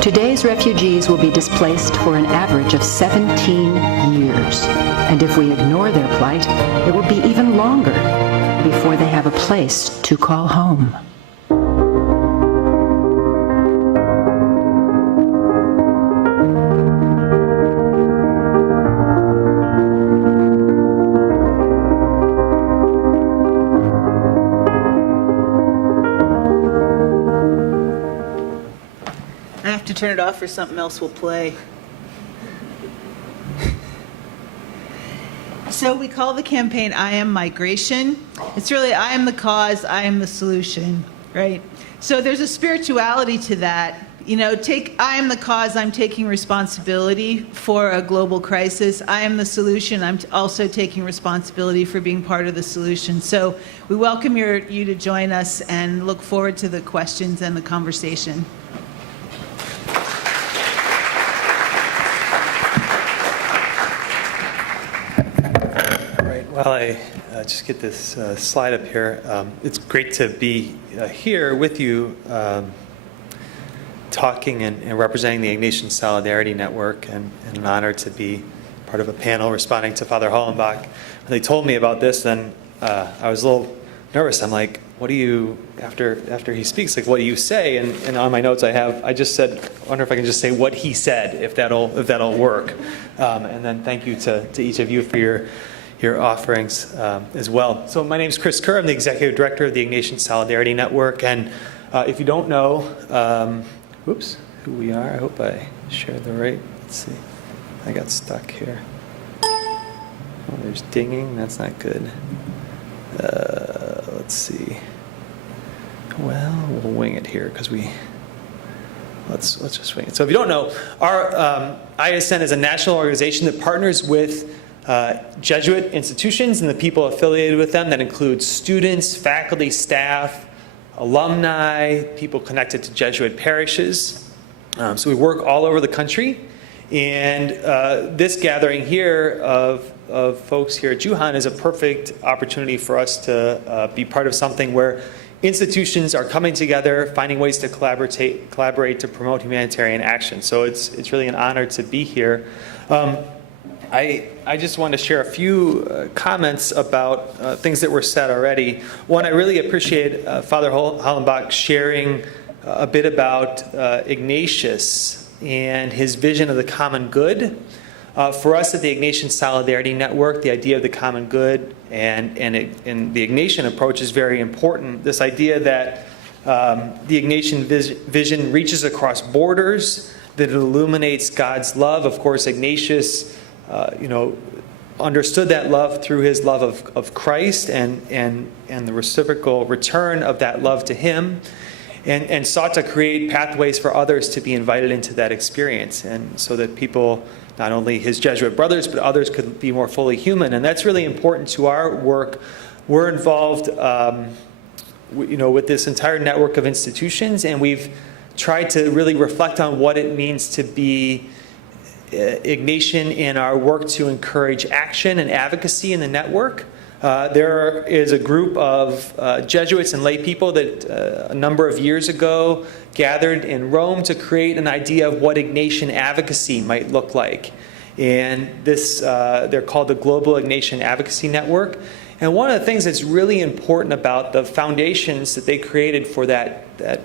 Today's refugees will be displaced for an average of 17 years. And if we ignore their plight, it will be even longer before they have a place to call home. I have to turn it off or something else will play. So we call the campaign I Am Migration. It's really I am the cause, I am the solution, right? So there's a spirituality to that. You know, I am the cause, I'm taking responsibility for a global crisis. I am the solution, I'm also taking responsibility for being part of the solution. So we welcome you to join us and look forward to the questions and the conversation. Well, I just get this slide up here. It's great to be here with you talking and representing the Ignatian Solidarity Network, and an honor to be part of a panel responding to Father Hollenbach. When they told me about this, then I was a little nervous. I'm like, what do you, after he speaks, like, what do you say? And on my notes I just said, I wonder if I can just say what he said, if that'll work. And then thank you to each of you for your offerings as well. So my name is Chris Kerr. I'm the Executive Director of the Ignatian Solidarity Network. And if you don't know, who we are, I hope I shared the right, let's see. I got stuck here. Oh, there's dinging, that's not good. Let's see. Well, we'll wing it here because let's just wing it. So if you don't know, our ISN is a national organization that partners with Jesuit institutions and the people affiliated with them. That includes students, faculty, staff, alumni, people connected to Jesuit parishes. So we work all over the country. And this gathering here of folks here at JUHAN is a perfect opportunity for us to be part of something where institutions are coming together, finding ways to collaborate to promote humanitarian action. So it's really an honor to be here. I just want to share a few comments about things that were said already. One, I really appreciate Father Hollenbach sharing a bit about Ignatius and his vision of the common good. For us at the Ignatian Solidarity Network, the idea of the common good and the Ignatian approach is very important. This idea that the Ignatian vision reaches across borders, that it illuminates God's love. Of course, Ignatius understood that love through his love of Christ and the reciprocal return of that love to him, and sought to create pathways for others to be invited into that experience, and so that people, not only his Jesuit brothers, but others could be more fully human. And that's really important to our work. We're involved with this entire network of institutions, and we've tried to really reflect on what it means to be Ignatian in our work to encourage action and advocacy in the network. There is a group of Jesuits and lay people that a number of years ago gathered in Rome to create an idea of what Ignatian advocacy might look like. And this, they're called the Global Ignatian Advocacy Network. And one of the things that's really important about the foundations that they created for that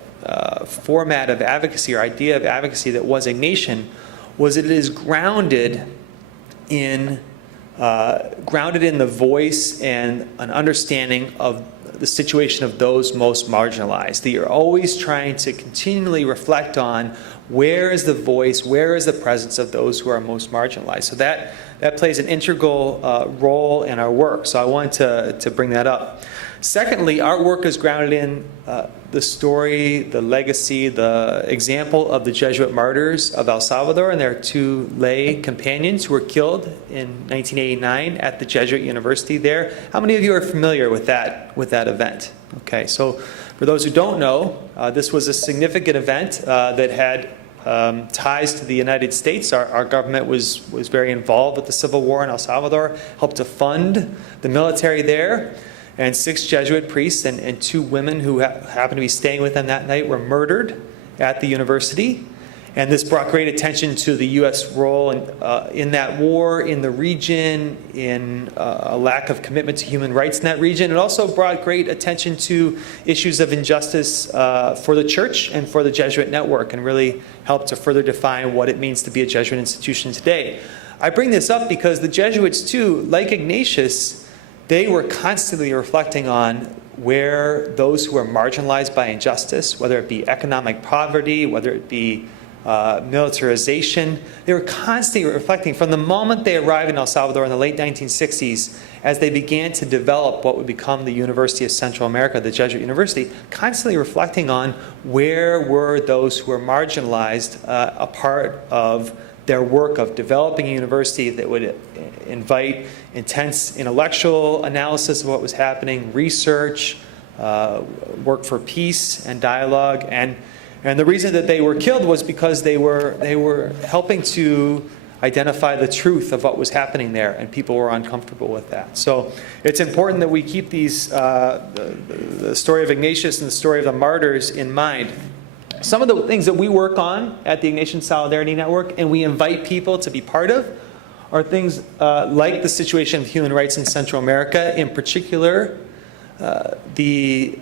format of advocacy or idea of advocacy that was Ignatian was that it is grounded in the voice and an understanding of the situation of those most marginalized. That you're always trying to continually reflect on where is the voice, where is the presence of those who are most marginalized. So that plays an integral role in our work. So I wanted to bring that up. Secondly, our work is grounded in the story, the legacy, the example of the Jesuit martyrs of El Salvador and their two lay companions who were killed in 1989 at the Jesuit University there. How many of you are familiar with that event? Okay, so for those who don't know, this was a significant event that had ties to the United States. Our government was very involved with the Civil War in El Salvador, helped to fund the military there. And 6 Jesuit priests and 2 women who happened to be staying with them that night were murdered at the university. And this brought great attention to the U.S. role in that war, in the region, in a lack of commitment to human rights in that region. It also brought great attention to issues of injustice for the church and for the Jesuit network, and really helped to further define what it means to be a Jesuit institution today. I bring this up because the Jesuits, too, like Ignatius, they were constantly reflecting on where those who are marginalized by injustice, whether it be economic poverty, whether it be militarization. They were constantly reflecting from the moment they arrived in El Salvador in the late 1960s, as they began to develop what would become the University of Central America, the Jesuit University, constantly reflecting on where were those who were marginalized, a part of their work of developing a university that would invite intense intellectual analysis of what was happening, research, work for peace and dialogue. And the reason that they were killed was because they were helping to identify the truth of what was happening there, and people were uncomfortable with that. So it's important that we keep these, the story of Ignatius and the story of the martyrs in mind. Some of the things that we work on at the Ignatian Solidarity Network, and we invite people to be part of, are things like the situation of human rights in Central America, in particular, many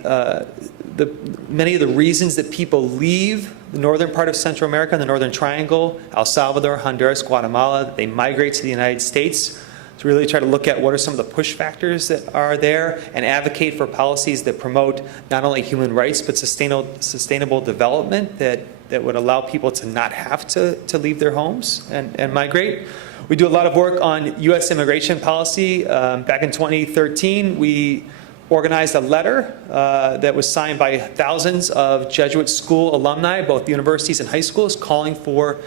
of the reasons that people leave the northern part of Central America and the Northern Triangle, El Salvador, Honduras, Guatemala, they migrate to the United States, to really try to look at what are some of the push factors that are there and advocate for policies that promote not only human rights but sustainable development that would allow people to not have to leave their homes and migrate. We do a lot of work on U.S. immigration policy. Back in 2013, we organized a letter that was signed by thousands of Jesuit school alumni, both universities and high schools, calling for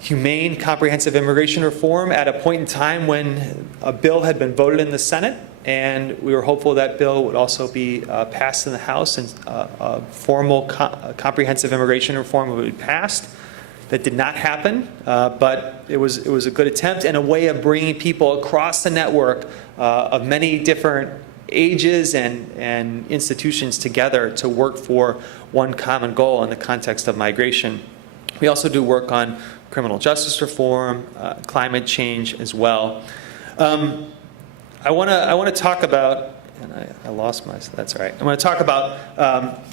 humane, comprehensive immigration reform at a point in time when a bill had been voted in the Senate, and we were hopeful that bill would also be passed in the House, and a formal comprehensive immigration reform would be passed. That did not happen, but it was a good attempt and a way of bringing people across the network of many different ages and institutions together to work for one common goal in the context of migration. We also do work on criminal justice reform, climate change as well. I want to talk about, and I lost my, that's all right. I want to talk about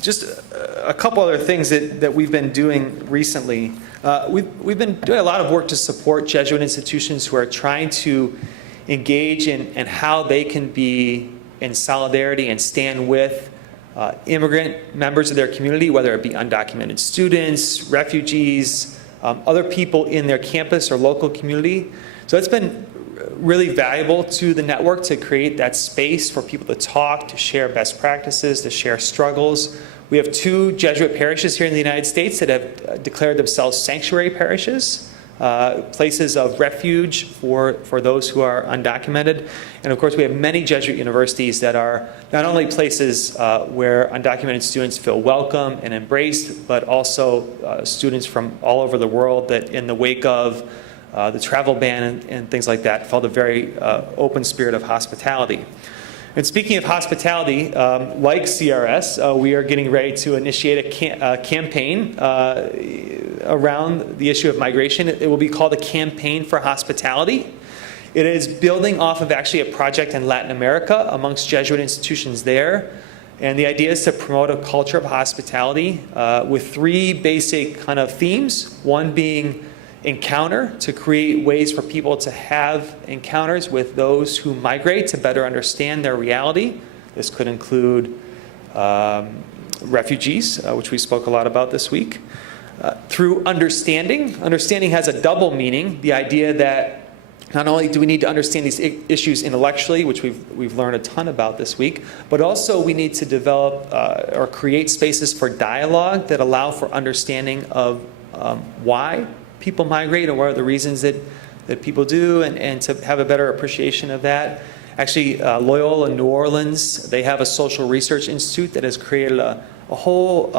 just a couple other things that we've been doing recently. We've been doing a lot of work to support Jesuit institutions who are trying to engage in how they can be in solidarity and stand with immigrant members of their community, whether it be undocumented students, refugees, other people in their campus or local community. So it's been really valuable to the network to create that space for people to talk, to share best practices, to share struggles. We have 2 Jesuit parishes here in the United States that have declared themselves sanctuary parishes. Places of refuge for those who are undocumented. And of course, we have many Jesuit universities that are not only places where undocumented students feel welcome and embraced, but also students from all over the world that in the wake of the travel ban and things like that felt a very open spirit of hospitality. And speaking of hospitality, like CRS, we are getting ready to initiate a campaign around the issue of migration. It will be called a Campaign for Hospitality. It is building off of actually a project in Latin America amongst Jesuit institutions there. And the idea is to promote a culture of hospitality with 3 basic kind of themes. One being encounter, to create ways for people to have encounters with those who migrate to better understand their reality. This could include refugees, which we spoke a lot about this week. Through understanding. Understanding has a double meaning. The idea that not only do we need to understand these issues intellectually, which we've learned a ton about this week, but also we need to develop or create spaces for dialogue that allow for understanding of why people migrate and what are the reasons that people do, and to have a better appreciation of that. Actually, Loyola New Orleans, they have a social research institute that has created a whole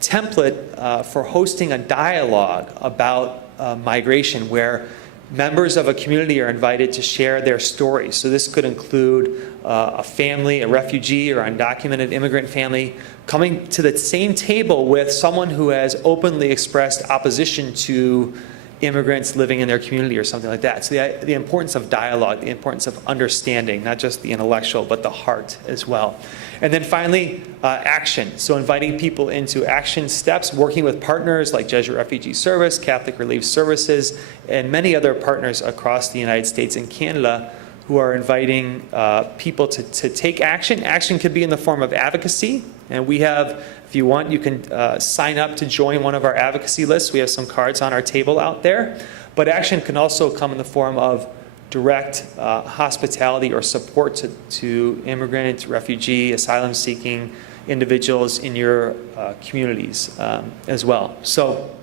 template for hosting a dialogue about migration where members of a community are invited to share their stories. So this could include a family, a refugee or undocumented immigrant family coming to the same table with someone who has openly expressed opposition to immigrants living in their community or something like that. So the importance of dialogue, the importance of understanding, not just the intellectual, but the heart as well. And then finally, action. So inviting people into action steps, working with partners like Jesuit Refugee Service, Catholic Relief Services, and many other partners across the United States and Canada who are inviting people to take action. Action could be in the form of advocacy, and we have, if you want, you can sign up to join one of our advocacy lists. We have some cards on our table out there. But action can also come in the form of direct hospitality or support to immigrant, refugee, asylum-seeking individuals in your communities as well. So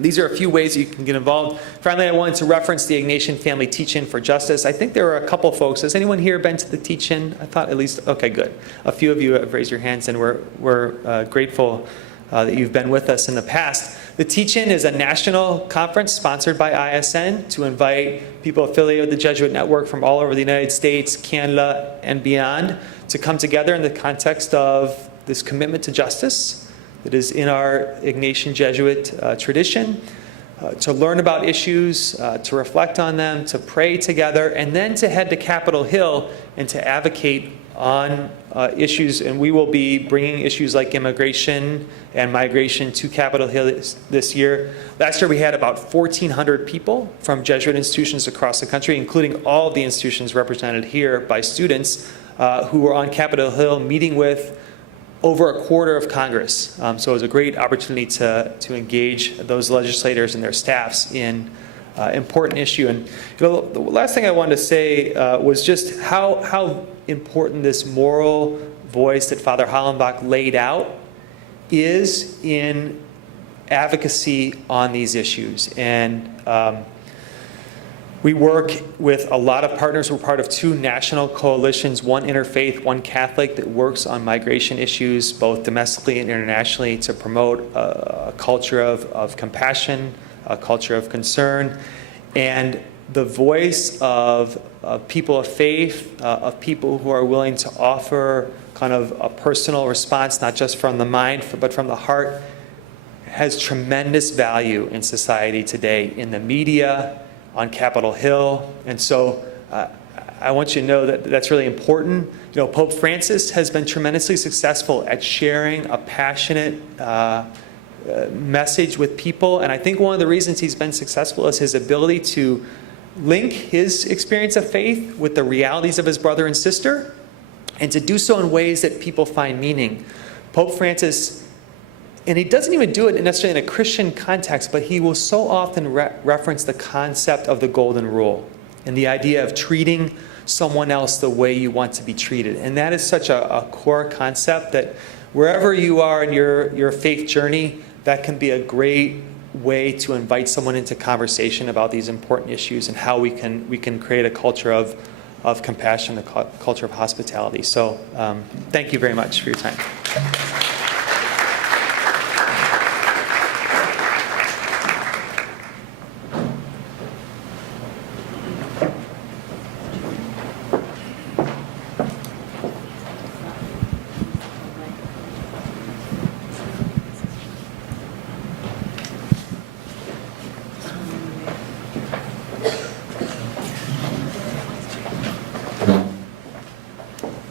these are a few ways you can get involved. Finally, I wanted to reference the Ignatian Family Teach-In for Justice. I think there are a couple folks. Has anyone here been to the teach-in? I thought at least, okay, good. A few of you have raised your hands, and we're grateful that you've been with us in the past. The Teach-In is a national conference sponsored by ISN to invite people affiliated with the Jesuit Network from all over the United States, Canada, and beyond to come together in the context of this commitment to justice that is in our Ignatian Jesuit tradition, to learn about issues, to reflect on them, to pray together, and then to head to Capitol Hill and to advocate on issues. And we will be bringing issues like immigration and migration to Capitol Hill this year. Last year we had about 1,400 people from Jesuit institutions across the country, including all of the institutions represented here by students who were on Capitol Hill meeting with over a quarter of Congress. So it was a great opportunity to engage those legislators and their staffs in important issue. And the last thing I wanted to say was just how important this moral voice that Father Hollenbach laid out is in advocacy on these issues. And we work with a lot of partners. We're part of 2 national coalitions, one interfaith, one Catholic, that works on migration issues, both domestically and internationally, to promote a culture of compassion, a culture of concern. And the voice of people of faith, of people who are willing to offer kind of a personal response, not just from the mind, but from the heart, has tremendous value in society today, in the media, on Capitol Hill. And so I want you to know that that's really important. You know, Pope Francis has been tremendously successful at sharing a passionate message with people. And I think one of the reasons he's been successful is his ability to link his experience of faith with the realities of his brother and sister, and to do so in ways that people find meaning. Pope Francis, and he doesn't even do it necessarily in a Christian context, but he will so often reference the concept of the golden rule and the idea of treating someone else the way you want to be treated. And that is such a core concept that wherever you are in your faith journey, that can be a great way to invite someone into conversation about these important issues and how we can create a culture of compassion, a culture of hospitality. So thank you very much for your time.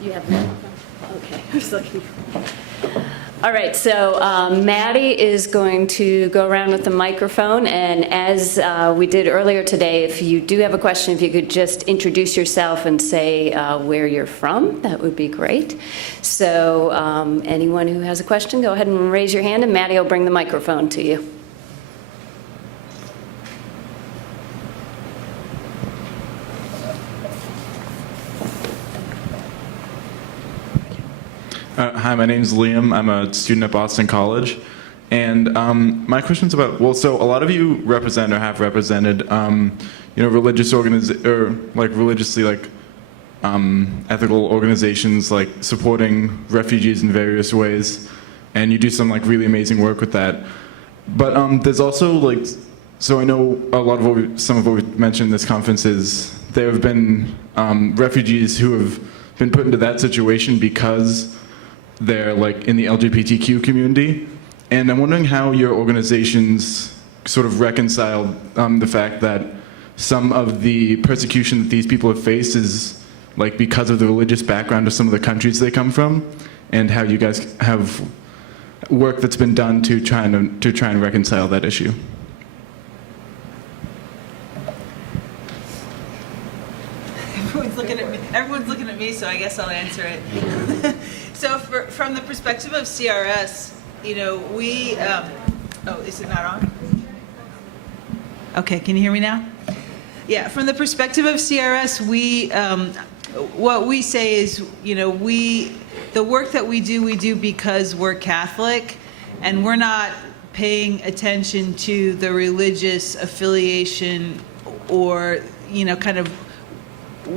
You have that? Okay, I was looking. All right, so Maddie is going to go around with the microphone, and as we did earlier today, if you do have a question, if you could just introduce yourself and say where you're from, that would be great. So anyone who has a question, go ahead and raise your hand, and Maddie will bring the microphone to you. Hi, my name's Liam. I'm a student at Boston College. And my question's about, well, so a lot of you represent or have represented, religious religiously ethical organizations like supporting refugees in various ways. And you do some really amazing work with that. But there's also so I know a lot of some of what we mentioned in this conference is there have been refugees who have been put into that situation because they're in the LGBTQ community. And I'm wondering how your organizations sort of reconcile the fact that some of the persecution that these people have faced is because of the religious background of some of the countries they come from, and how you guys have work that's been done to try and reconcile that issue. Everyone's looking at so I guess I'll answer it. So from the perspective of CRS, we, oh, is it not on? Okay, can you hear me now? Yeah, from the perspective of CRS, what we say is, the work that we do because we're Catholic, and we're not paying attention to the religious affiliation or, kind of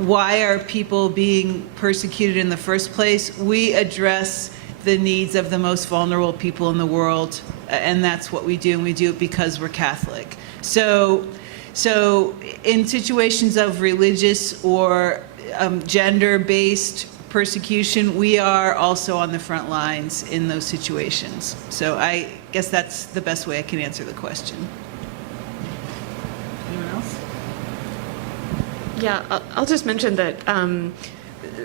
why are people being persecuted in the first place. We address the needs of the most vulnerable people in the world, and that's what we do, and we do it because we're Catholic. So in situations of religious or gender-based persecution, we are also on the front lines in those situations. So I guess that's the best way I can answer the question. Anyone else? Yeah, I'll just mention that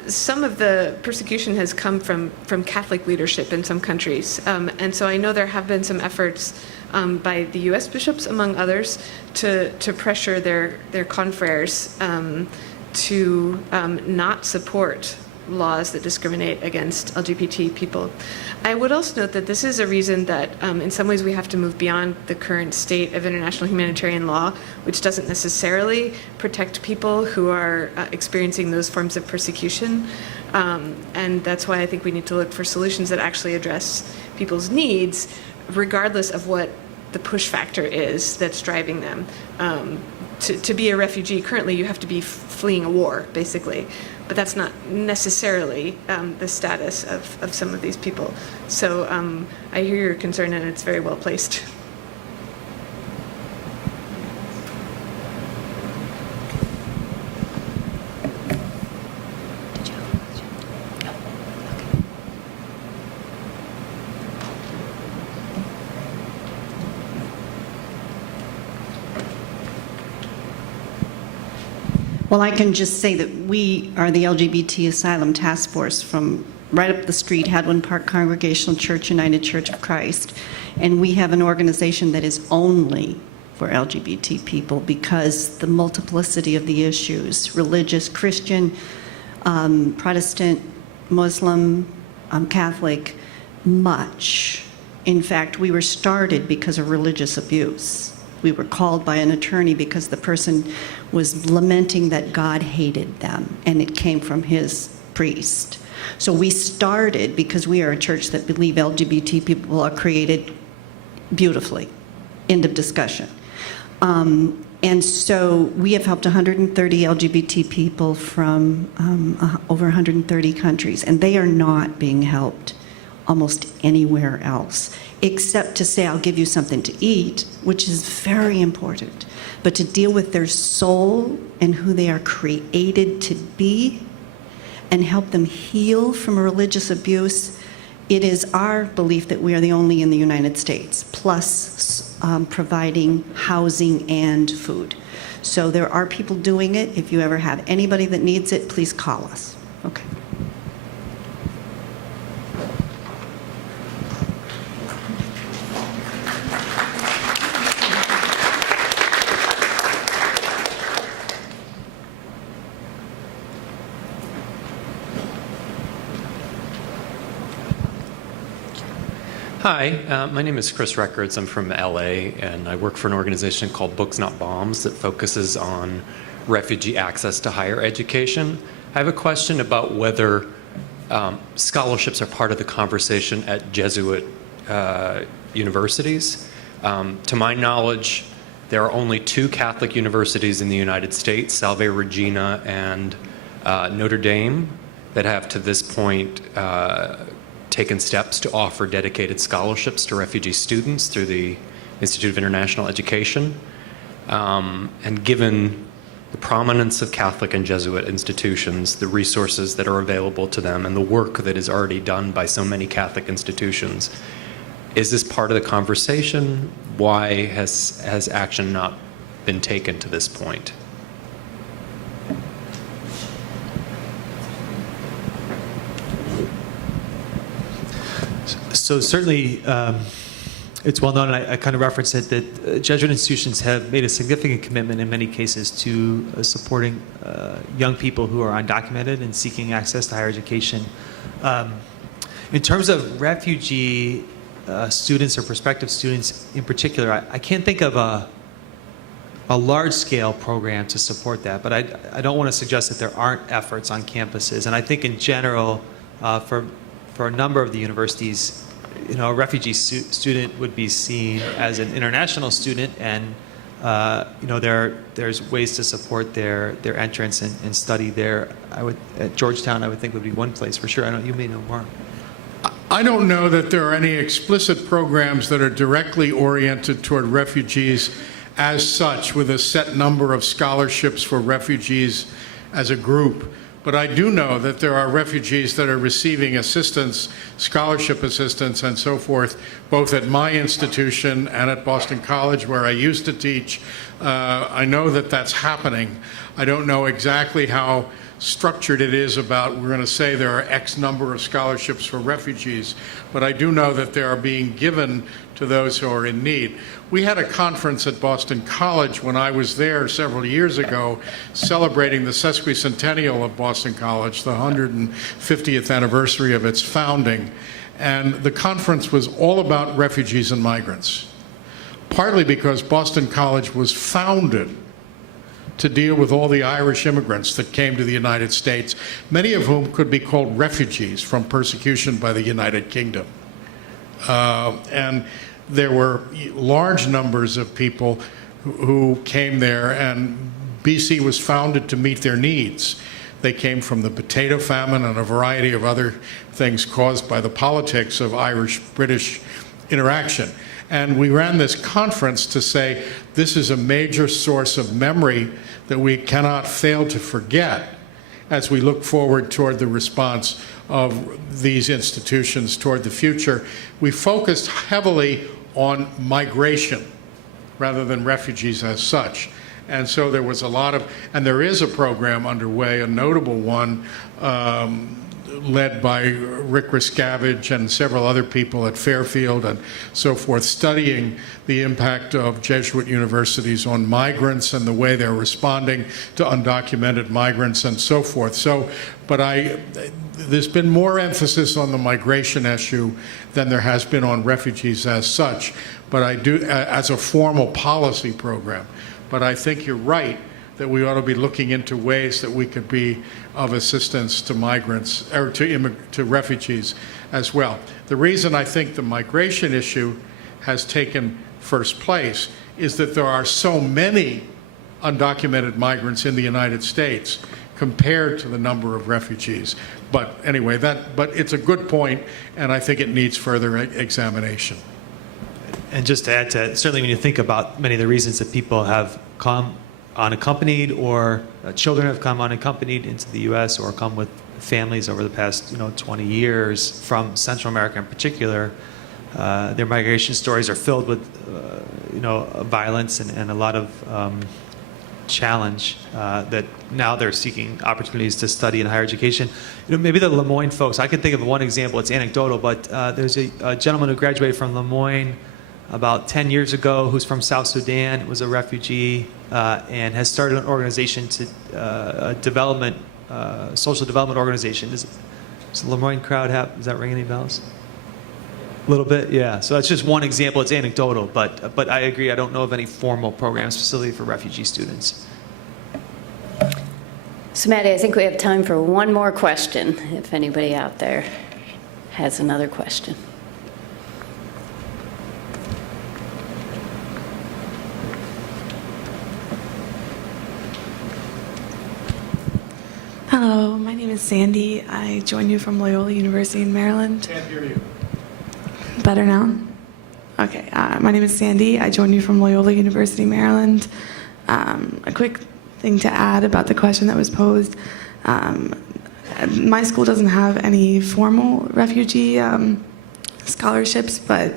some of the persecution has come from Catholic leadership in some countries. And so I know there have been some efforts by the U.S. bishops, among others, to pressure their confreres to not support laws that discriminate against LGBT people. I would also note that this is a reason that in some ways we have to move beyond the current state of international humanitarian law, which doesn't necessarily protect people who are experiencing those forms of persecution. And that's why I think we need to look for solutions that actually address people's needs, regardless of what the push factor is that's driving them. To be a refugee, currently you have to be fleeing a war, basically. But that's not necessarily the status of some of these people. So I hear your concern, and it's very well placed. Well, I can just say that we are the LGBT Asylum Task Force from right up the street, Hadwin Park Congregational Church, United Church of Christ. And we have an organization that is only for LGBT people because the multiplicity of the issues, religious, Christian, Protestant, Muslim, Catholic, much. In fact, we were started because of religious abuse. We were called by an attorney because the person was lamenting that God hated them, and it came from his priest. So we started because we are a church that believe LGBT people are created beautifully. End of discussion. And so we have helped 130 LGBT people from over 130 countries, and they are not being helped almost anywhere else, except to say, I'll give you something to eat, which is very important. But to deal with their soul and who they are created to be and help them heal from religious abuse, it is our belief that we are the only in the United States, plus providing housing and food. So there are people doing it. If you ever have anybody that needs it, please call us. Okay. Hi, my name is Chris Records. I'm from LA, and I work for an organization called Books Not Bombs that focuses on refugee access to higher education. I have a question about whether scholarships are part of the conversation at Jesuit universities. To my knowledge, there are only 2 Catholic universities in the United States, Salve Regina and Notre Dame, that have to this point taken steps to offer dedicated scholarships to refugee students through the Institute of International Education. And given the prominence of Catholic and Jesuit institutions, the resources that are available to them, and the work that is already done by so many Catholic institutions, is this part of the conversation? Why has action not been taken to this point? So certainly, it's well known, and I kind of referenced it, that Jesuit institutions have made a significant commitment in many cases to supporting young people who are undocumented and seeking access to higher education. In terms of refugee students or prospective students in particular, I can't think of a large-scale program to support that, but I don't want to suggest that there aren't efforts on campuses. And I think in general, for a number of the universities, a refugee student would be seen as an international student, and there's ways to support their entrance and study there. At Georgetown, I would think would be one place for sure. I don't. You may know more. I don't know that there are any explicit programs that are directly oriented toward refugees as such, with a set number of scholarships for refugees as a group. But I do know that there are refugees that are receiving assistance, scholarship assistance, and so forth, both at my institution and at Boston College, where I used to teach. I know that that's happening. I don't know exactly how structured it is about, we're going to say there are X number of scholarships for refugees, but I do know that they are being given to those who are in need. We had a conference at Boston College when I was there several years ago, celebrating the sesquicentennial of Boston College, the 150th anniversary of its founding, and the conference was all about refugees and migrants, partly because Boston College was founded to deal with all the Irish immigrants that came to the United States, many of whom could be called refugees from persecution by the United Kingdom. And there were large numbers of people who came there, and BC was founded to meet their needs. They came from the potato famine and a variety of other things caused by the politics of Irish-British interaction. And we ran this conference to say this is a major source of memory that we cannot fail to forget as we look forward toward the response of these institutions toward the future. We focused heavily on migration rather than refugees as such. And so there was a lot of, and there is a program underway, a notable one, led by Rick Riscavage and several other people at Fairfield and so forth, studying the impact of Jesuit universities on migrants and the way they're responding to undocumented migrants and so forth. So, but there's been more emphasis on the migration issue than there has been on refugees as such, but I do, as a formal policy program. But I think you're right that we ought to be looking into ways that we could be of assistance to migrants or to refugees as well. The reason I think the migration issue has taken first place is that there are so many undocumented migrants in the United States compared to the number of refugees. But anyway, but it's a good point, and I think it needs further examination. And just to add to it, certainly when you think about many of the reasons that people have come unaccompanied, or children have come unaccompanied into the U.S. or come with families over the past 20 years from Central America in particular, their migration stories are filled with violence and a lot of challenge that now they're seeking opportunities to study in higher education. Maybe the Lemoyne folks, I can think of one example, it's anecdotal, but there's a gentleman who graduated from Lemoyne about 10 years ago who's from South Sudan, was a refugee, and has started an organization to social development organization. Does the Lemoyne crowd does that ring any bells? A little bit, yeah. So that's just one example. It's anecdotal, but I agree. I don't know of any formal programs specifically for refugee students. So, Maddie, I think we have time for one more question, if anybody out there has another question. Hello, my name is Sandy. I join you from Loyola University in Maryland. Can't hear you. Better now? Okay, my name is Sandy. I join you from Loyola University, Maryland. A quick thing to add about the question that was posed. My school doesn't have any formal refugee scholarships, but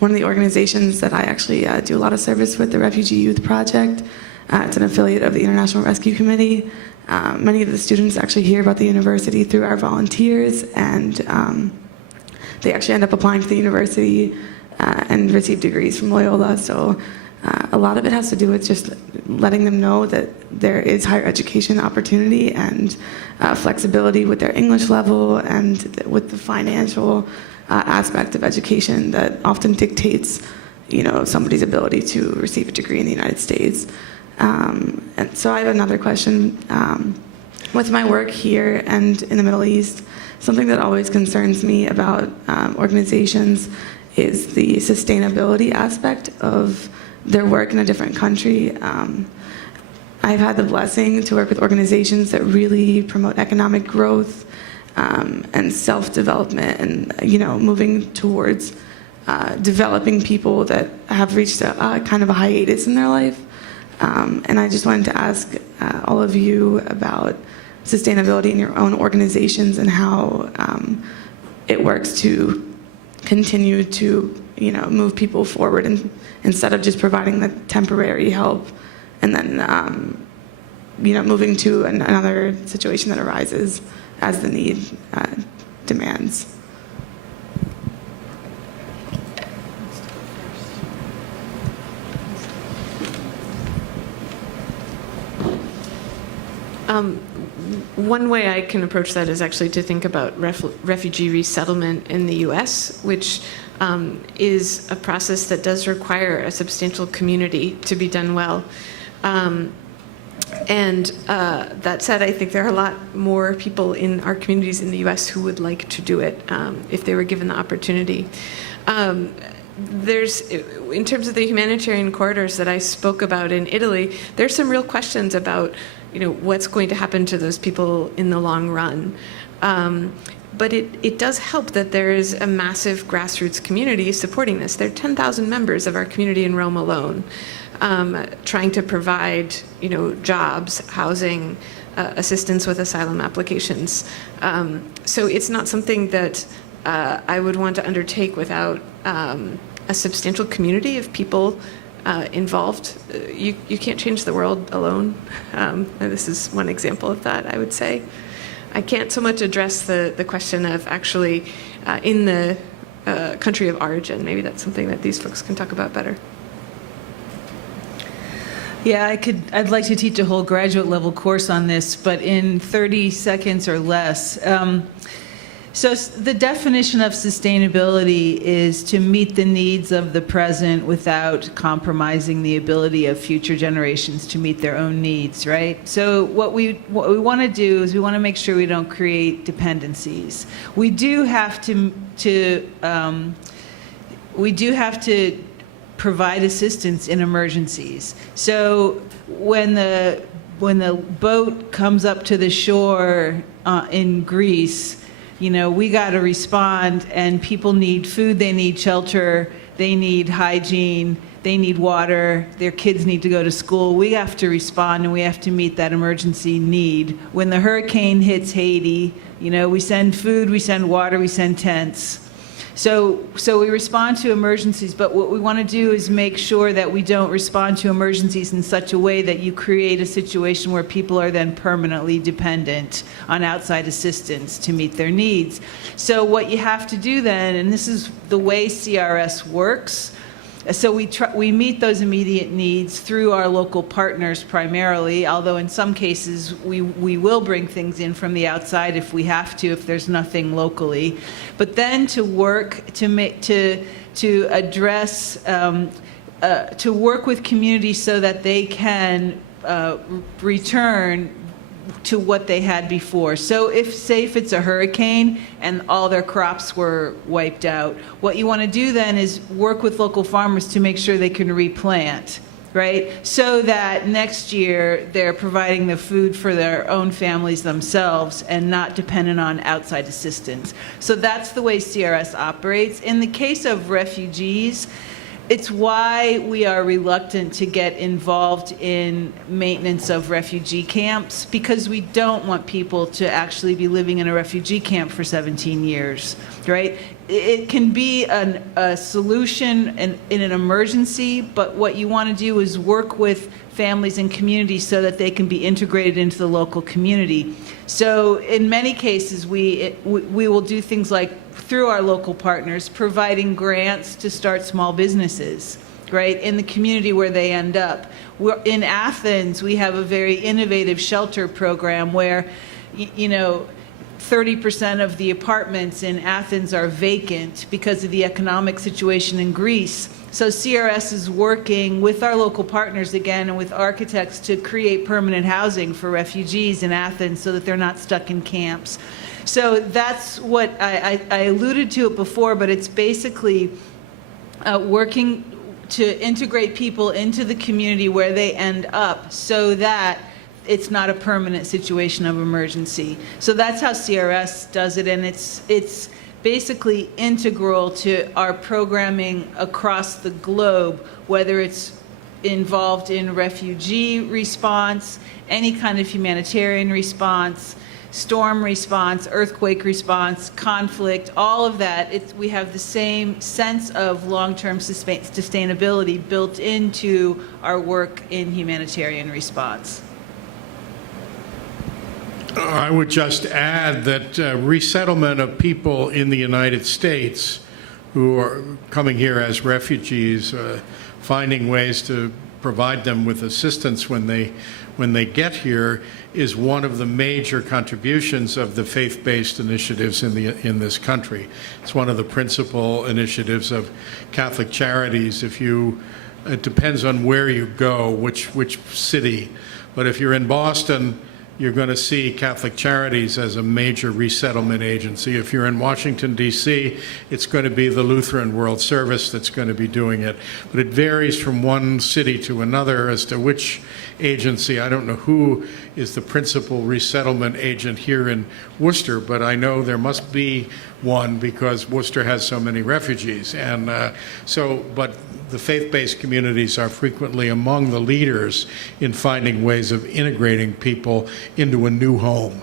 one of the organizations that I actually do a lot of service with, the Refugee Youth Project, it's an affiliate of the International Rescue Committee. Many of the students actually hear about the university through our volunteers, and they actually end up applying to the university and receive degrees from Loyola. So a lot of it has to do with just letting them know that there is higher education opportunity and flexibility with their English level and with the financial aspect of education that often dictates, somebody's ability to receive a degree in the United States. And so I have another question. With my work here and in the Middle East, something that always concerns me about organizations is the sustainability aspect of their work in a different country. I've had the blessing to work with organizations that really promote economic growth and self-development and, moving towards developing people that have reached a kind of a hiatus in their life. And I just wanted to ask all of you about sustainability in your own organizations and how it works to continue to, move people forward and instead of just providing the temporary help and then, moving to another situation that arises as the need demands. One way I can approach that is actually to think about refugee resettlement in the U.S., which is a process that does require a substantial community to be done well. And that said, I think there are a lot more people in our communities in the U.S. who would like to do it if they were given the opportunity. In terms of the humanitarian corridors that I spoke about in Italy, there's some real questions about what's going to happen to those people in the long run. But it does help that there is a massive grassroots community supporting this. There are 10,000 members of our community in Rome alone, trying to provide, jobs, housing, assistance with asylum applications. So it's not something that I would want to undertake without a substantial community of people involved. You can't change the world alone. And this is one example of that, I would say. I can't so much address the question of actually in the country of origin. Maybe that's something that these folks can talk about better. Yeah, I'd like to teach a whole graduate level course on this, but in 30 seconds or less. So the definition of sustainability is to meet the needs of the present without compromising the ability of future generations to meet their own needs, right? So what we want to do is we want to make sure we don't create dependencies. We do have to provide assistance in emergencies. So when the boat comes up to the shore in Greece, we got to respond, and people need food, they need shelter, they need hygiene, they need water, their kids need to go to school. We have to respond, and we have to meet that emergency need. When the hurricane hits Haiti, we send food, we send water, we send tents. So we respond to emergencies, but what we want to do is make sure that we don't respond to emergencies in such a way that you create a situation where people are then permanently dependent on outside assistance to meet their needs. So what you have to do then, and this is the way CRS works, so we meet those immediate needs through our local partners primarily, although in some cases we will bring things in from the outside if we have to, if there's nothing locally. But then to work to address to work with communities so that they can return to what they had before. So if it's a hurricane and all their crops were wiped out, what you want to do then is work with local farmers to make sure they can replant, right? So that next year they're providing the food for their own families themselves and not dependent on outside assistance. So that's the way CRS operates. In the case of refugees, it's why we are reluctant to get involved in maintenance of refugee camps, because we don't want people to actually be living in a refugee camp for 17 years, right? It can be a solution in an emergency, but what you want to do is work with families and communities so that they can be integrated into the local community. So in many cases, we will do things like, through our local partners, providing grants to start small businesses, right, in the community where they end up. In Athens, we have a very innovative shelter program where, 30% of the apartments in Athens are vacant because of the economic situation in Greece. So CRS is working with our local partners again and with architects to create permanent housing for refugees in Athens so that they're not stuck in camps. So that's what I alluded to it before, but it's basically working to integrate people into the community where they end up so that it's not a permanent situation of emergency. So that's how CRS does it, and it's basically integral to our programming across the globe, whether it's involved in refugee response, any kind of humanitarian response, storm response, earthquake response, conflict, all of that. We have the same sense of long-term sustainability built into our work in humanitarian response. I would just add that resettlement of people in the United States who are coming here as refugees, finding ways to provide them with assistance when they get here, is one of the major contributions of the faith-based initiatives in this country. It's one of the principal initiatives of Catholic Charities. It depends on where you go, which city, but if you're in Boston, you're going to see Catholic Charities as a major resettlement agency. If you're in Washington, D.C., it's going to be the Lutheran World Service that's going to be doing it. But it varies from one city to another as to which agency. I don't know who is the principal resettlement agent here in Worcester, but I know there must be one because Worcester has so many refugees. And but the faith-based communities are frequently among the leaders in finding ways of integrating people into a new home.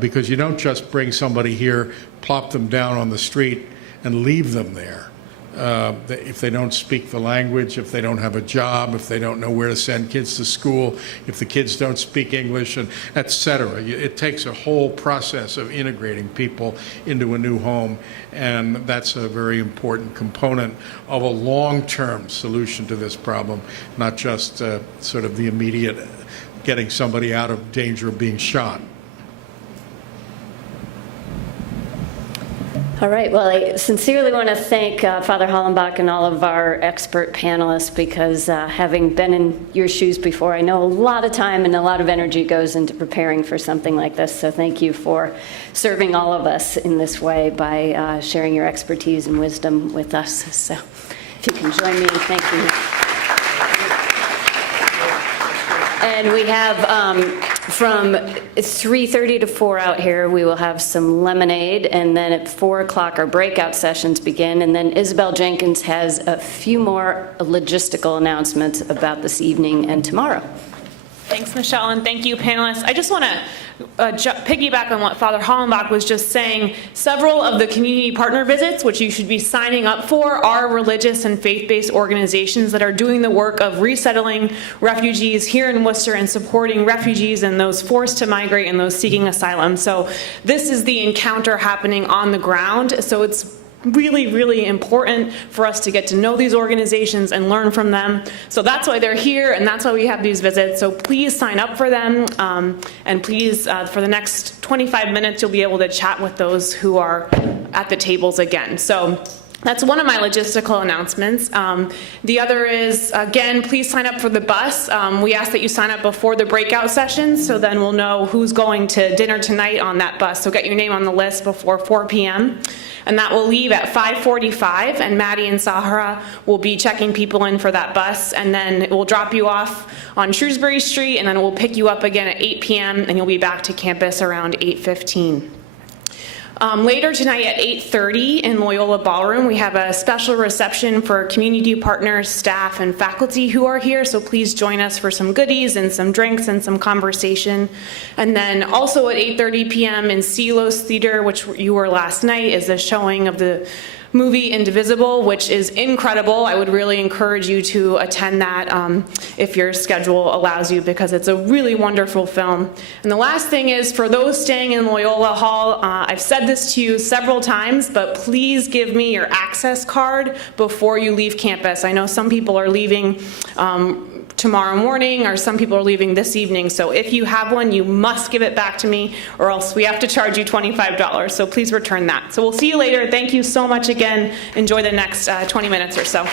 Because you don't just bring somebody here, plop them down on the street, and leave them there. If they don't speak the language, if they don't have a job, if they don't know where to send kids to school, if the kids don't speak English, and et cetera. It takes a whole process of integrating people into a new home, and that's a very important component of a long-term solution to this problem, not just sort of the immediate getting somebody out of danger of being shot. All right. Well, I sincerely want to thank Father Hollenbach and all of our expert panelists because having been in your shoes before, I know a lot of time and a lot of energy goes into preparing for something like this. So thank you for serving all of us in this way by sharing your expertise and wisdom with us. So if you can join me in thanking you. And we have from 3:30 to 4 out here, we will have some lemonade, and then at 4 o'clock our breakout sessions begin, and then Isabel Jenkins has a few more logistical announcements about this evening and tomorrow. Thanks, Michelle, and thank you, panelists. I just want to piggyback on what Father Hollenbach was just saying. Several of the community partner visits, which you should be signing up for, are religious and faith-based organizations that are doing the work of resettling refugees here in Worcester and supporting refugees and those forced to migrate and those seeking asylum. So this is the encounter happening on the ground. So it's really, really important for us to get to know these organizations and learn from them. So that's why they're here, and that's why we have these visits. So please sign up for them, and please, for the next 25 minutes, you'll be able to chat with those who are at the tables again. So that's one of my logistical announcements. The other is, again, please sign up for the bus. We ask that you sign up before the breakout sessions, so then we'll know who's going to dinner tonight on that bus. So get your name on the list before 4 p.m. And that will leave at 5:45, and Maddie and Sahara will be checking people in for that bus, and then it will drop you off on Shrewsbury Street, and then it will pick you up again at 8 p.m., and you'll be back to campus around 8:15. Later tonight at 8:30 in Loyola Ballroom, we have a special reception for community partners, staff, and faculty who are here, so please join us for some goodies and some drinks and some conversation. And then also at 8:30 p.m. in Celos Theater, which you were last night, is a showing of the movie Indivisible, which is incredible. I would really encourage you to attend that if your schedule allows you, because it's a really wonderful film. And the last thing is, for those staying in Loyola Hall, I've said this to you several times, but please give me your access card before you leave campus. I know some people are leaving tomorrow morning, or some people are leaving this evening. So if you have one, you must give it back to me, or else we have to charge you $25. So please return that. So we'll see you later. Thank you so much again. Enjoy the next 20 minutes or so.